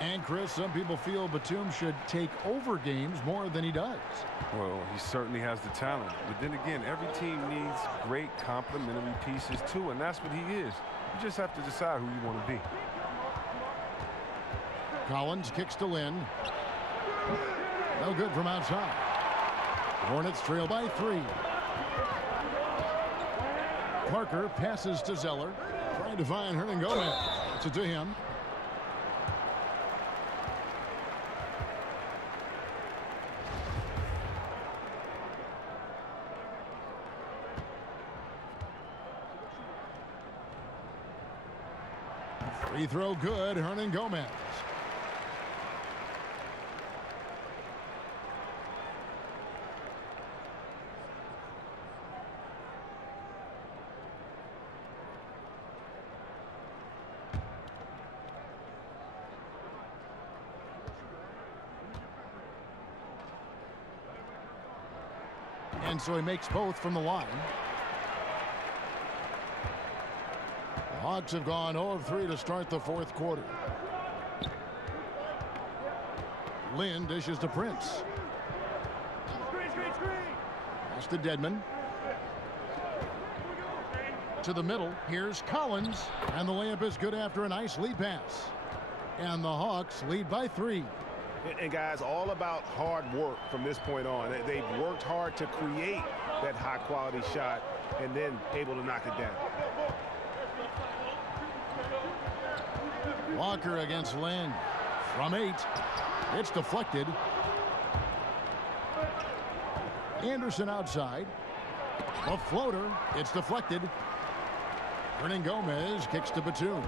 And Chris, some people feel Batum should take over games more than he does. Well, he certainly has the talent. But then again, every team needs great complementary pieces too, and that's what he is. You just have to decide who you want to be. Collins kicks to Lin. No good from outside. Hornets trail by 3. Parker passes to Zeller. Trying to find Hernan Gomez. It's it to him. Free throw good, Hernan Gomez. And so he makes both from the line. Hawks have gone 0 of 3 to start the fourth quarter. Lynn dishes to Prince. Pass to Dedmon. To the middle. Here's Collins. And the layup is good after a nice lead pass. And the Hawks lead by 3. And guys, all about hard work from this point on. They've worked hard to create that high-quality shot and then able to knock it down. Walker against Lynn. From 8. It's deflected. Anderson outside. A floater. It's deflected. Hernangomez kicks to Batum.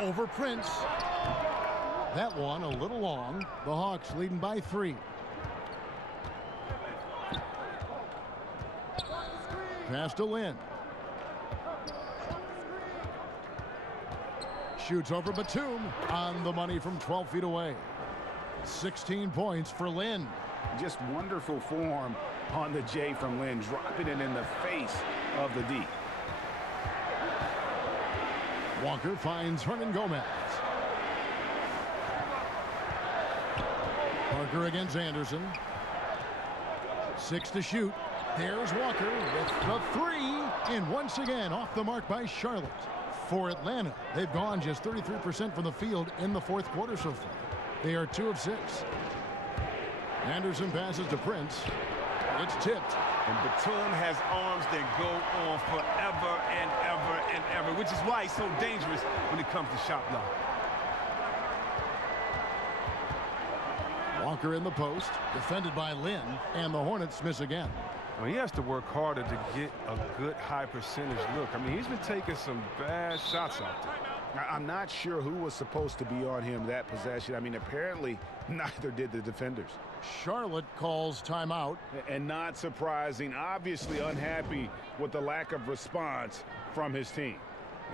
Over Prince. That one a little long. The Hawks leading by 3. Pass to Lynn. Shoots over Batum. On the money from 12 feet away. 16 points for Lynn. Just wonderful form on the J from Lynn, dropping it in the face of the D. Walker finds Hernangomez. Parker against Anderson. 6 to shoot. There's Walker with the 3. And once again off the mark by Charlotte. For Atlanta, they've gone just 33% from the field in the fourth quarter so far. They are 2 of 6. Anderson passes to Prince. It's tipped. And Batum has arms that go on forever and ever and ever, which is why he's so dangerous when it comes to shot block. Walker in the post, defended by Lynn, and the Hornets miss again. Well, he has to work harder to get a good high percentage look. I mean, he's been taking some bad shots out there. I'm not sure who was supposed to be on him that possession. I mean, apparently neither did the defenders. Charlotte calls timeout. And not surprising, obviously unhappy with the lack of response from his team.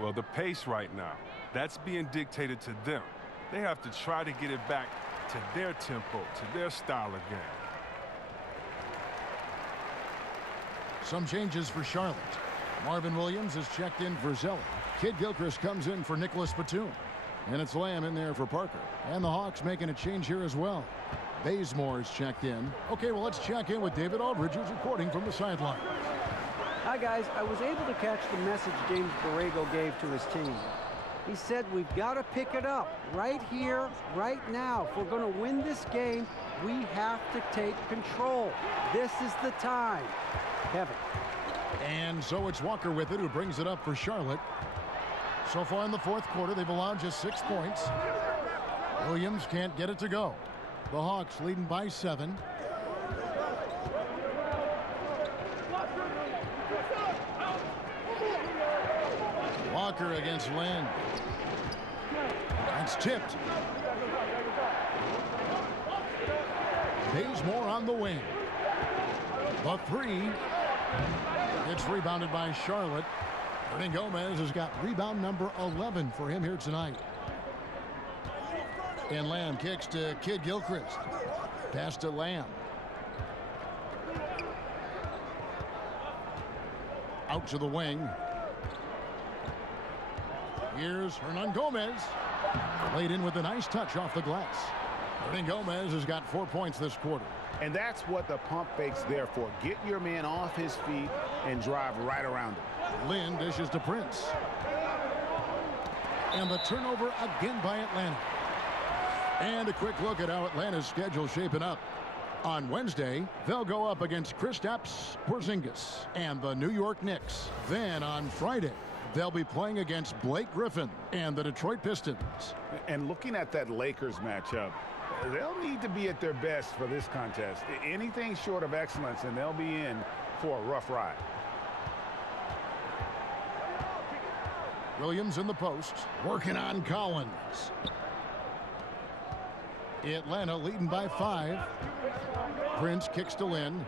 Well, the pace right now, that's being dictated to them. They have to try to get it back to their tempo, to their style of game. Some changes for Charlotte. Marvin Williams is checked in for Zeller. Kid Gilchrist comes in for Nicholas Batum. And it's Lamb in there for Parker. And the Hawks making a change here as well. Bazemore is checked in. Okay, well, let's check in with David Aldridge, who's reporting from the sideline. Hi, guys. I was able to catch the message James Borrego gave to his team. He said we've got to pick it up right here, right now. If we're going to win this game, we have to take control. This is the time. Kevin. And so it's Walker with it, who brings it up for Charlotte. So far in the fourth quarter, they've allowed just 6 points. Williams can't get it to go. The Hawks leading by 7. Walker against Lynn. That's tipped. Bazemore on the wing. The 3. It's rebounded by Charlotte. Hernangomez has got rebound number 11 for him here tonight. And Lamb kicks to Kid Gilchrist. Pass to Lamb. Out to the wing. Here's Hernangomez. Laid in with a nice touch off the glass. Hernangomez has got 4 points this quarter. And that's what the pump fake's there for. Get your man off his feet and drive right around him. Lynn dishes to Prince. And the turnover again by Atlanta. And a quick look at how Atlanta's schedule shaping up. On Wednesday, they'll go up against Kristaps Porzingis and the New York Knicks. Then on Friday, they'll be playing against Blake Griffin and the Detroit Pistons. And looking at that Lakers matchup, they'll need to be at their best for this contest. Anything short of excellence, and they'll be in for a rough ride. Williams in the post, working on Collins. Atlanta leading by 5. Prince kicks to Lynn.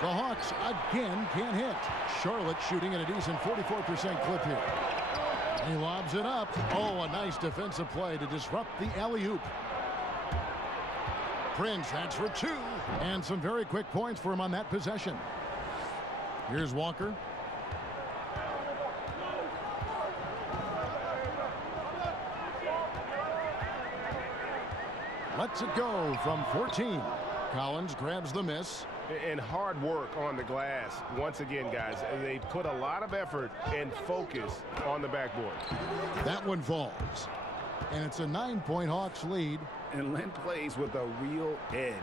The Hawks again can't hit. Charlotte shooting at a decent 44% clip here. He lobs it up. Oh, a nice defensive play to disrupt the alley-oop. Prince, that's for 2. And some very quick points for him on that possession. Here's Walker. Lets it go from 14. Collins grabs the miss. And hard work on the glass. Once again, guys, they put a lot of effort and focus on the backboard. That one falls. And it's a 9-point Hawks lead. And Lynn plays with a real edge.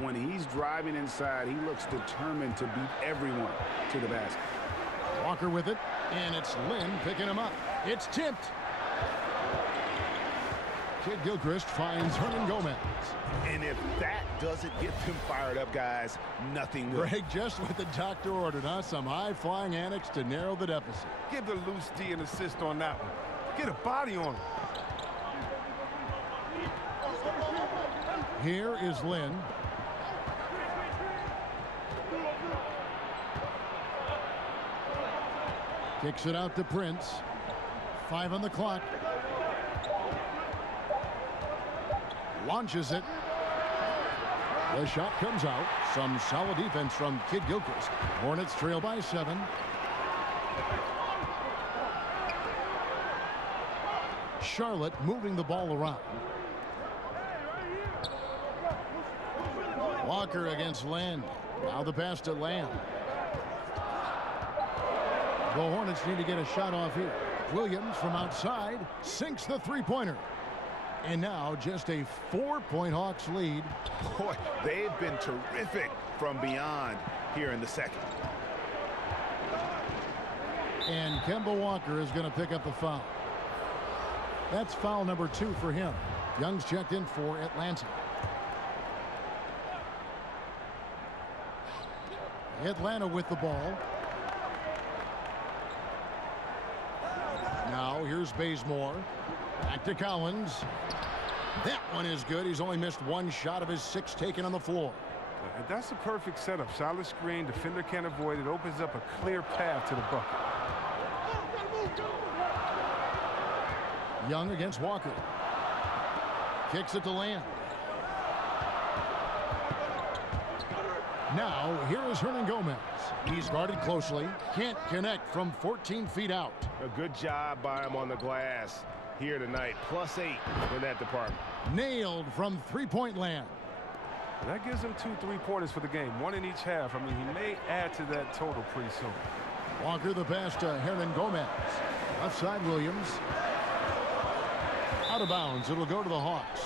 When he's driving inside, he looks determined to beat everyone to the basket. Walker with it, and it's Lynn picking him up. It's tipped. Kid Gilchrist finds Hernan Gomez. And if that doesn't get them fired up, guys, nothing will. Greg just what the doctor ordered, huh? Some high-flying annex to narrow the deficit. Give the loose D an assist on that one. Get a body on him. Here is Lynn. Kicks it out to Prince. 5 on the clock. Launches it. The shot comes out. Some solid defense from Kid Gilchrist. Hornets trail by 7. Charlotte moving the ball around. Walker against Land. Now the pass to Lamb. The Hornets need to get a shot off here. Williams from outside sinks the three-pointer. And now just a 4-point Hawks lead. Boy, they've been terrific from beyond here in the second. And Kemba Walker is going to pick up the foul. That's foul number 2 for him. Young's checked in for Atlanta. Atlanta with the ball. Now here's Bazemore. Back to Collins. That one is good. He's only missed 1 shot of his 6 taken on the floor. And that's a perfect setup. Solid screen. Defender can't avoid it. Opens up a clear path to the bucket. Young against Walker. Kicks it to Lamb. Now, here is Hernan Gomez. He's guarded closely. Can't connect from 14 feet out. A good job by him on the glass here tonight. +8 in that department. Nailed from three-point land. That gives him 2 3-pointers for the game. 1 in each half. I mean, he may add to that total pretty soon. Walker the pass to Hernan Gomez. Left side Williams. Out of bounds. It'll go to the Hawks.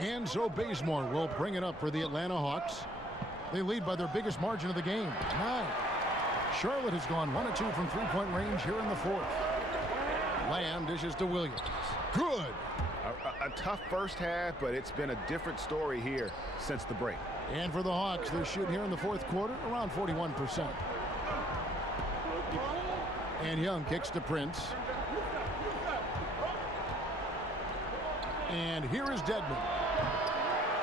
And so Bazemore will bring it up for the Atlanta Hawks. They lead by their biggest margin of the game, 9. Charlotte has gone 1 of 2 from three-point range here in the 4th. Lamb dishes to Williams. Good. A tough first half, but it's been a different story here since the break. And for the Hawks, they're shooting here in the 4th quarter around 41%. And Young kicks to Prince. And here is Dedmon.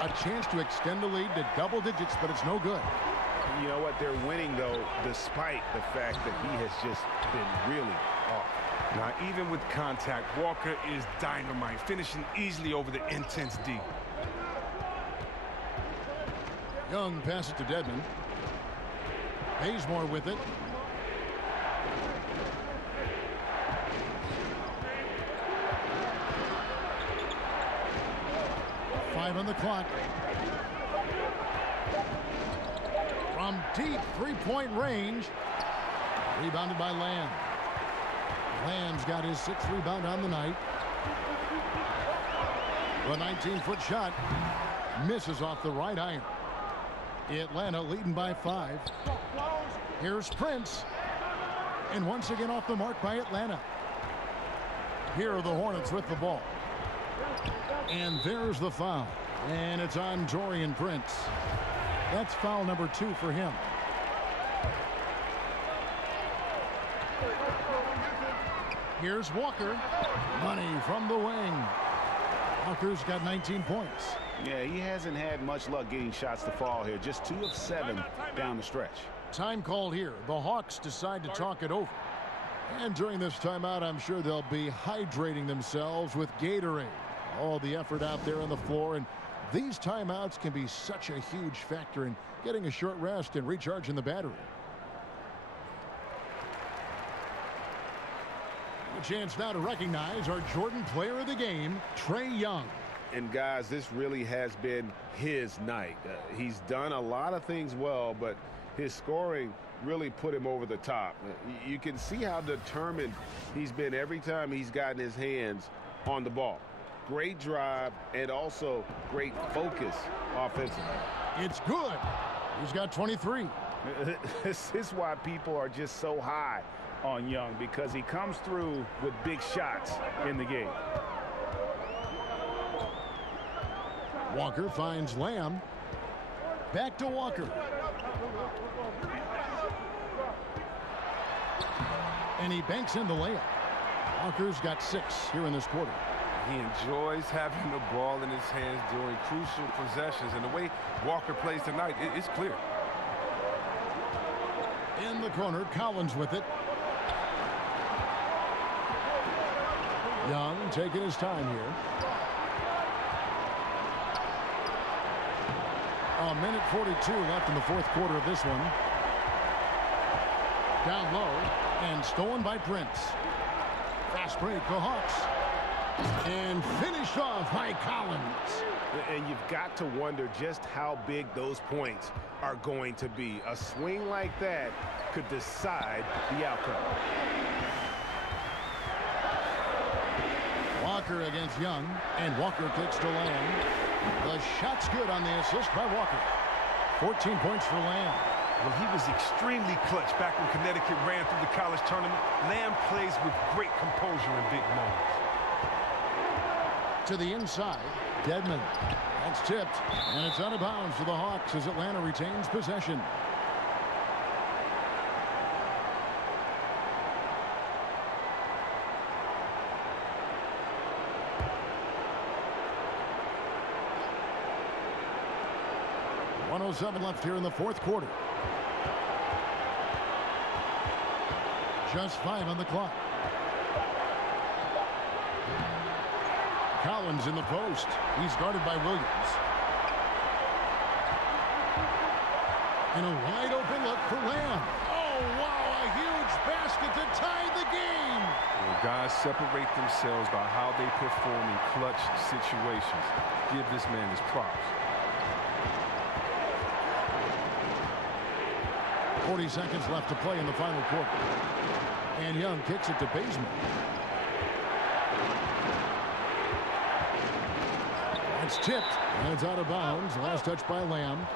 A chance to extend the lead to double digits, but it's no good. You know what? They're winning, though, despite the fact that he has just been really off. Now, even with contact, Walker is dynamite, finishing easily over the intense D. Young passes to Dedmon. Bazemore with it. Five on the clock. From deep three-point range. Rebounded by Lamb. Lamb's got his 6th rebound on the night. The 19-foot shot misses off the right iron. Atlanta leading by 5. Here's Prince. And once again off the mark by Atlanta. Here are the Hornets with the ball. And there's the foul. And it's on Taurean Prince. That's foul number 2 for him. Here's Walker. Money from the wing. Walker's got 19 points. Yeah, he hasn't had much luck getting shots to fall here. Just 2 of 7 down the stretch. Time called here. The Hawks decide to talk it over. And during this timeout, I'm sure they'll be hydrating themselves with Gatorade. All the effort out there on the floor. And these timeouts can be such a huge factor in getting a short rest and recharging the battery. chance now to recognize our Jordan Player of the Game, Trae Young. And guys, this really has been his night. He's done a lot of things well, but his scoring really put him over the top. You can see how determined he's been every time he's gotten his hands on the ball. Great drive and also great focus offensively. It's good. He's got 23. This is why people are just so high on Young, because he comes through with big shots in the game. Walker finds Lamb. Back to Walker. And he banks in the layup. Walker's got 6 here in this quarter. He enjoys having the ball in his hands during crucial possessions. And the way Walker plays tonight, it's clear. In the corner, Collins with it. Young taking his time here. A minute 42 left in the fourth quarter of this one. Down low and stolen by Prince. Fast break, the Hawks. And finished off by Collins. And you've got to wonder just how big those points are going to be. A swing like that could decide the outcome. Walker against Young, and Walker kicks to Lamb. The shot's good on the assist by Walker. 14 points for Lamb. Well, he was extremely clutch back when Connecticut ran through the college tournament. Lamb plays with great composure in big moments. To the inside, Dedmon. That's tipped, and it's out of bounds for the Hawks as Atlanta retains possession. .107 left here in the fourth quarter. Just 5 on the clock. Collins in the post. He's guarded by Williams. And a wide open look for Lamb. Oh, wow, a huge basket to tie the game. Well, guys separate themselves by how they perform in clutch situations. Give this man his props. 40 seconds left to play in the final quarter. And Young kicks it to Bazemore. It's tipped, and it's out of bounds. Last touch by Lamb.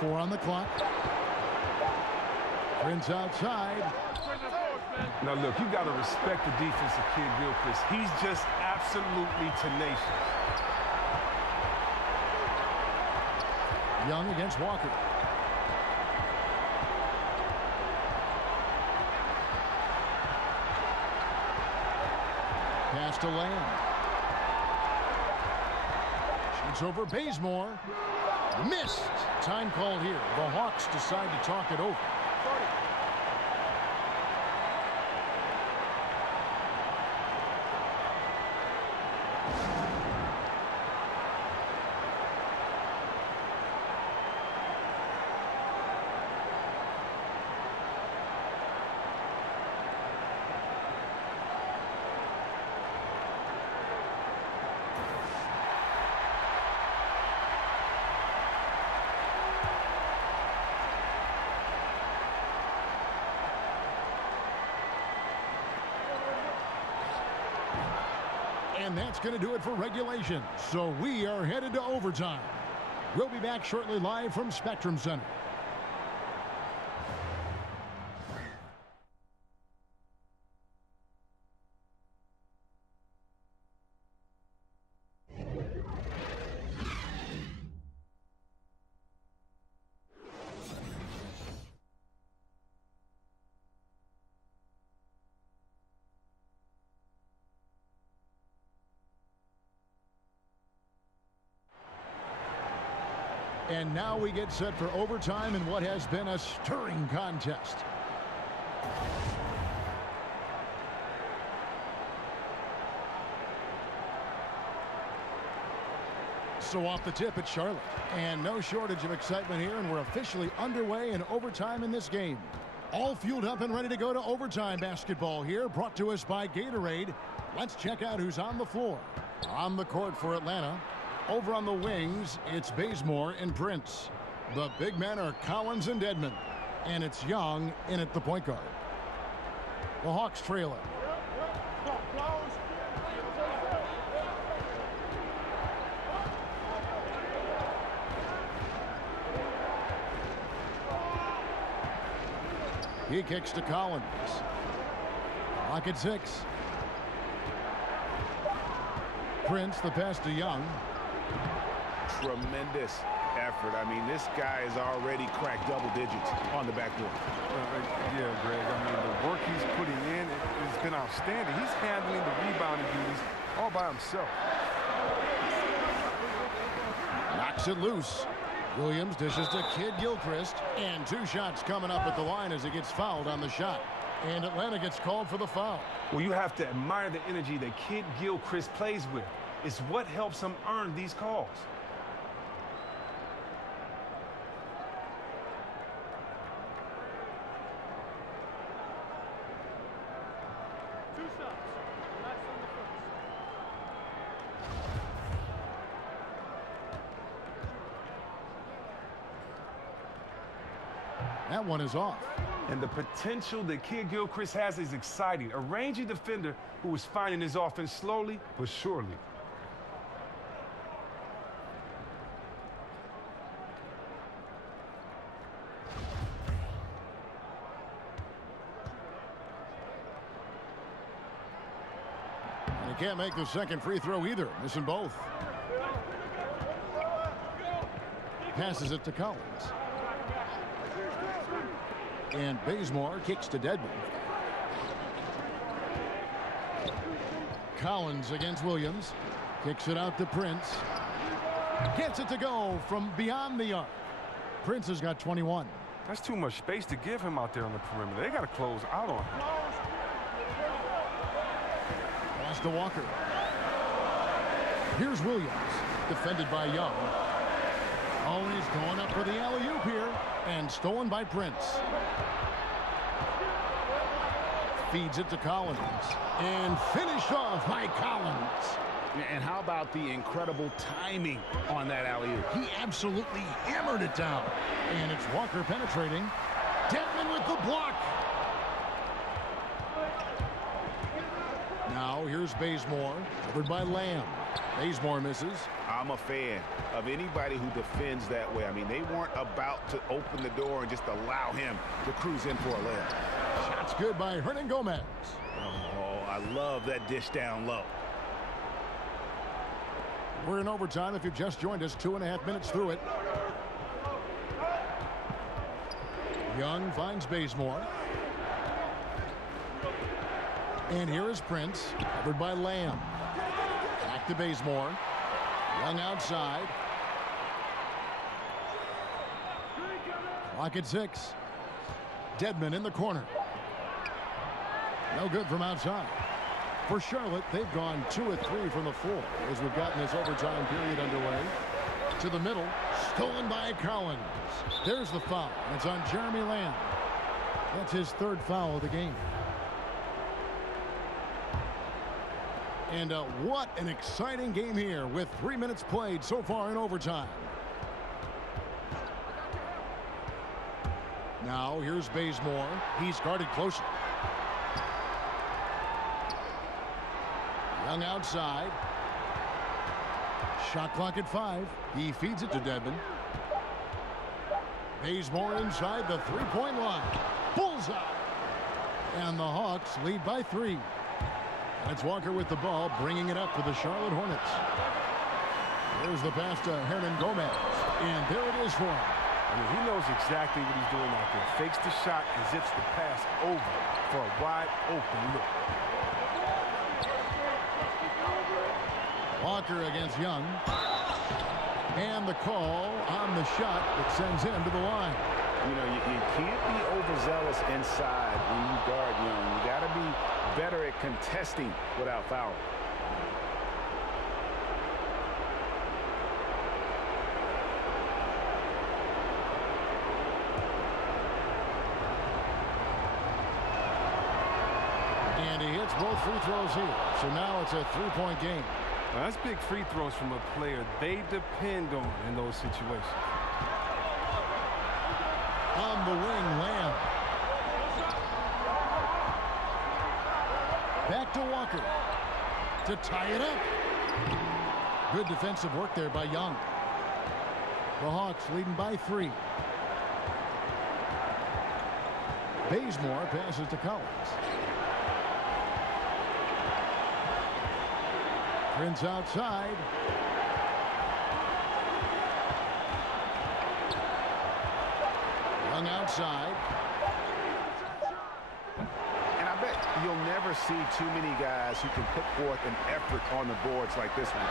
Four on the clock. Prince outside. Now, look, you got to respect the defensive kid, real Chris. He's just absolutely tenacious. Young against Walker. Pass to Lamb. Shoots over Bazemore. Missed. Time call here. The Hawks decide to talk it over. And that's going to do it for regulation. So we are headed to overtime. We'll be back shortly live from Spectrum Center. And now we get set for overtime in what has been a stirring contest. So off the tip, it's Charlotte. And no shortage of excitement here, and we're officially underway in overtime in this game. All fueled up and ready to go to overtime basketball here, brought to us by Gatorade. Let's check out who's on the floor. On the court for Atlanta. Over on the wings, it's Bazemore and Prince. The big men are Collins and Dedmon. And it's Young in at the point guard. The Hawks trail it. He kicks to Collins. Clock at 6. Prince, the pass to Young. Tremendous effort. I mean, this guy has already cracked double digits on the backboard. Yeah, Greg. I mean, the work he's putting in has been outstanding. He's handling the rebounding duties all by himself. Knocks it loose. Williams dishes to Kid Gilchrist, and 2 shots coming up at the line as he gets fouled on the shot. And Atlanta gets called for the foul. Well, you have to admire the energy that Kid Gilchrist plays with. It's what helps him earn these calls. That one is off. And the potential that Kid Gilchrist has is exciting. A rangy defender who is finding his offense slowly but surely. And he can't make the second free throw either, missing both. Passes it to Collins. And Bazemore kicks to Dedmon. Collins against Williams. Kicks it out to Prince. Gets it to go from beyond the arc. Prince has got 21. That's too much space to give him out there on the perimeter. They got to close out on him. Pass to Walker. Here's Williams. Defended by Young. Oh, he's going up for the alley-oop here. And stolen by Prince. Feeds it to Collins. And finished off by Collins. And how about the incredible timing on that alley-oop? He absolutely hammered it down. And it's Walker penetrating. Dedmon with the block. Now here's Bazemore. Covered by Lamb. Bazemore misses. I'm a fan of anybody who defends that way. I mean, they weren't about to open the door and just allow him to cruise in for a layup. Shot's good by Hernan Gomez. Oh, I love that dish down low. We're in overtime if you've just joined us. 2.5 minutes through it. Young finds Bazemore. And here is Prince, covered by Lamb. Back to Bazemore. Young outside. Clock at 6. Dedmon in the corner. No good from outside. For Charlotte, they've gone 2 of 3 from the floor as we've gotten this overtime period underway. To the middle, stolen by Collins. There's the foul. It's on Jeremy Lamb. That's his 3rd foul of the game. And what an exciting game here with 3 minutes played so far in overtime. Now here's Bazemore. He's guarded closely. Young outside. Shot clock at 5. He feeds it to Dedmon. Bazemore inside the 3-point line. Bullseye. And the Hawks lead by 3. And it's Walker with the ball, bringing it up for the Charlotte Hornets. There's the pass to Hernan Gomez. And there it is for him. I mean, he knows exactly what he's doing out there. Fakes the shot and zips the pass over for a wide open look. Walker against Young. And the call on the shot that sends him to the line. You know, you can't be overzealous inside when you guard Young. You got to be better at contesting without fouling. hits both free throws here. So now it's a 3-point game. Now, that's big free throws from a player they depend on in those situations. On the wing, Lamb. Back to Walker to tie it up. Good defensive work there by Young. The Hawks leading by 3. Bazemore passes to Collins. Prince outside. Young outside. And I bet you'll never see too many guys who can put forth an effort on the boards like this one.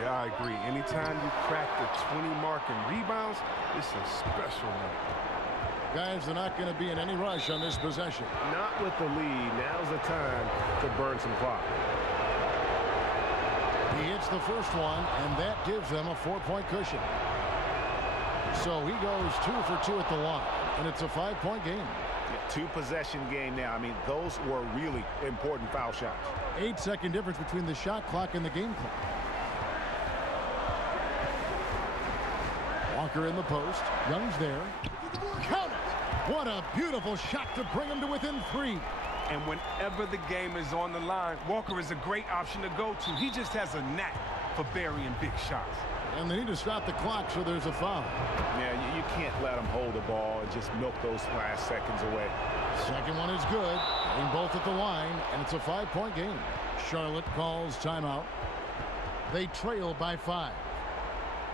Yeah, I agree. Anytime you crack the 20 mark in rebounds, it's a special night. Guys, they're not going to be in any rush on this possession. Not with the lead. Now's the time to burn some clock. He hits the first one, and that gives them a 4-point cushion. So he goes 2 for 2 at the line, and it's a 5-point game. Yeah, 2-possession game now. I mean, those were really important foul shots. 8-second difference between the shot clock and the game clock. Walker in the post. Young's there. Count it! What a beautiful shot to bring him to within 3. And whenever the game is on the line, Walker is a great option to go to. He just has a knack for burying big shots. And they need to stop the clock, so there's a foul. Yeah, you can't let them hold the ball and just milk those last seconds away. Second one is good. Getting both at the line, and it's a 5-point game. Charlotte calls timeout. They trail by 5.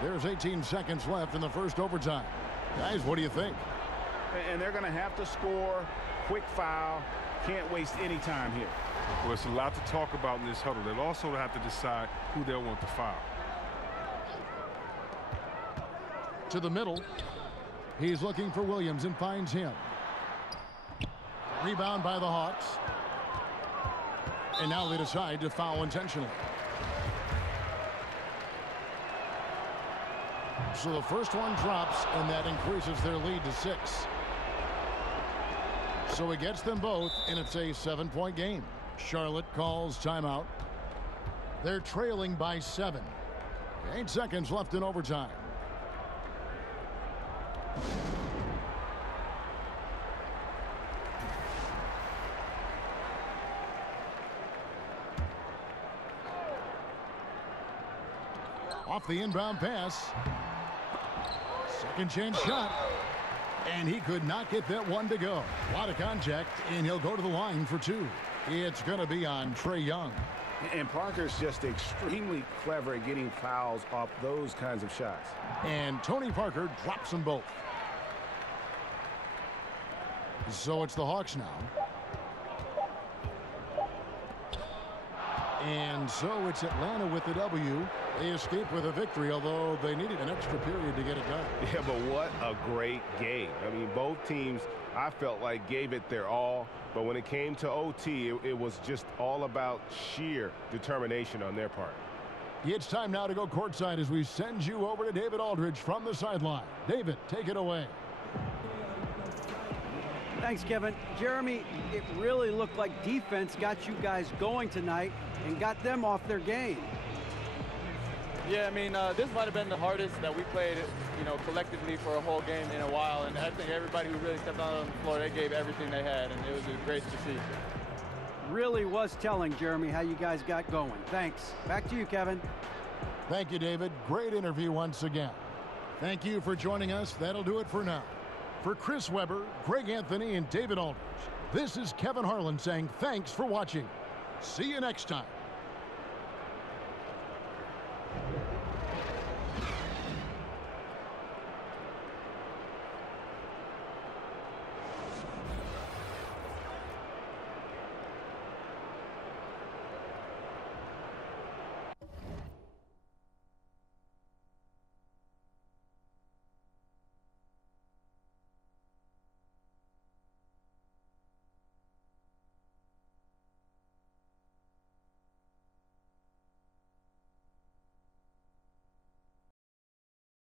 There's 18 seconds left in the first overtime. Guys, what do you think? And they're going to have to score. Quick foul. Can't waste any time here. Well, it's a lot to talk about in this huddle. They'll also have to decide who they'll want to foul. To the middle. He's looking for Williams and finds him. Rebound by the Hawks. And now they decide to foul intentionally. So the first one drops, and that increases their lead to 6. So it gets them both, and it's a 7-point game. Charlotte calls timeout. They're trailing by 7. 8 seconds left in overtime. Off the inbound pass. Second chance shot. And he could not get that one to go. A lot of contact, and he'll go to the line for 2. It's going to be on Trae Young. And Parker's just extremely clever at getting fouls off those kinds of shots. And Tony Parker drops them both. So it's the Hawks now. And so it's Atlanta with the W. They escape with a victory, although they needed an extra period to get it done. Yeah, but what a great game. I mean, both teams, I felt like, gave it their all. But when it came to OT, it was just all about sheer determination on their part. It's time now to go courtside as we send you over to David Aldridge from the sideline. David, take it away. Thanks, Kevin. Jeremy, it really looked like defense got you guys going tonight and got them off their game. Yeah, I mean, this might have been the hardest that we played, collectively for a whole game in a while. And I think everybody who really stepped out on the floor, they gave everything they had, and it was great to see. Really was telling, Jeremy, how you guys got going. Thanks. Back to you, Kevin. Thank you, David. Great interview once again. Thank you for joining us. That'll do it for now. For Chris Webber, Greg Anthony, and David Aldridge, this is Kevin Harlan saying thanks for watching. See you next time.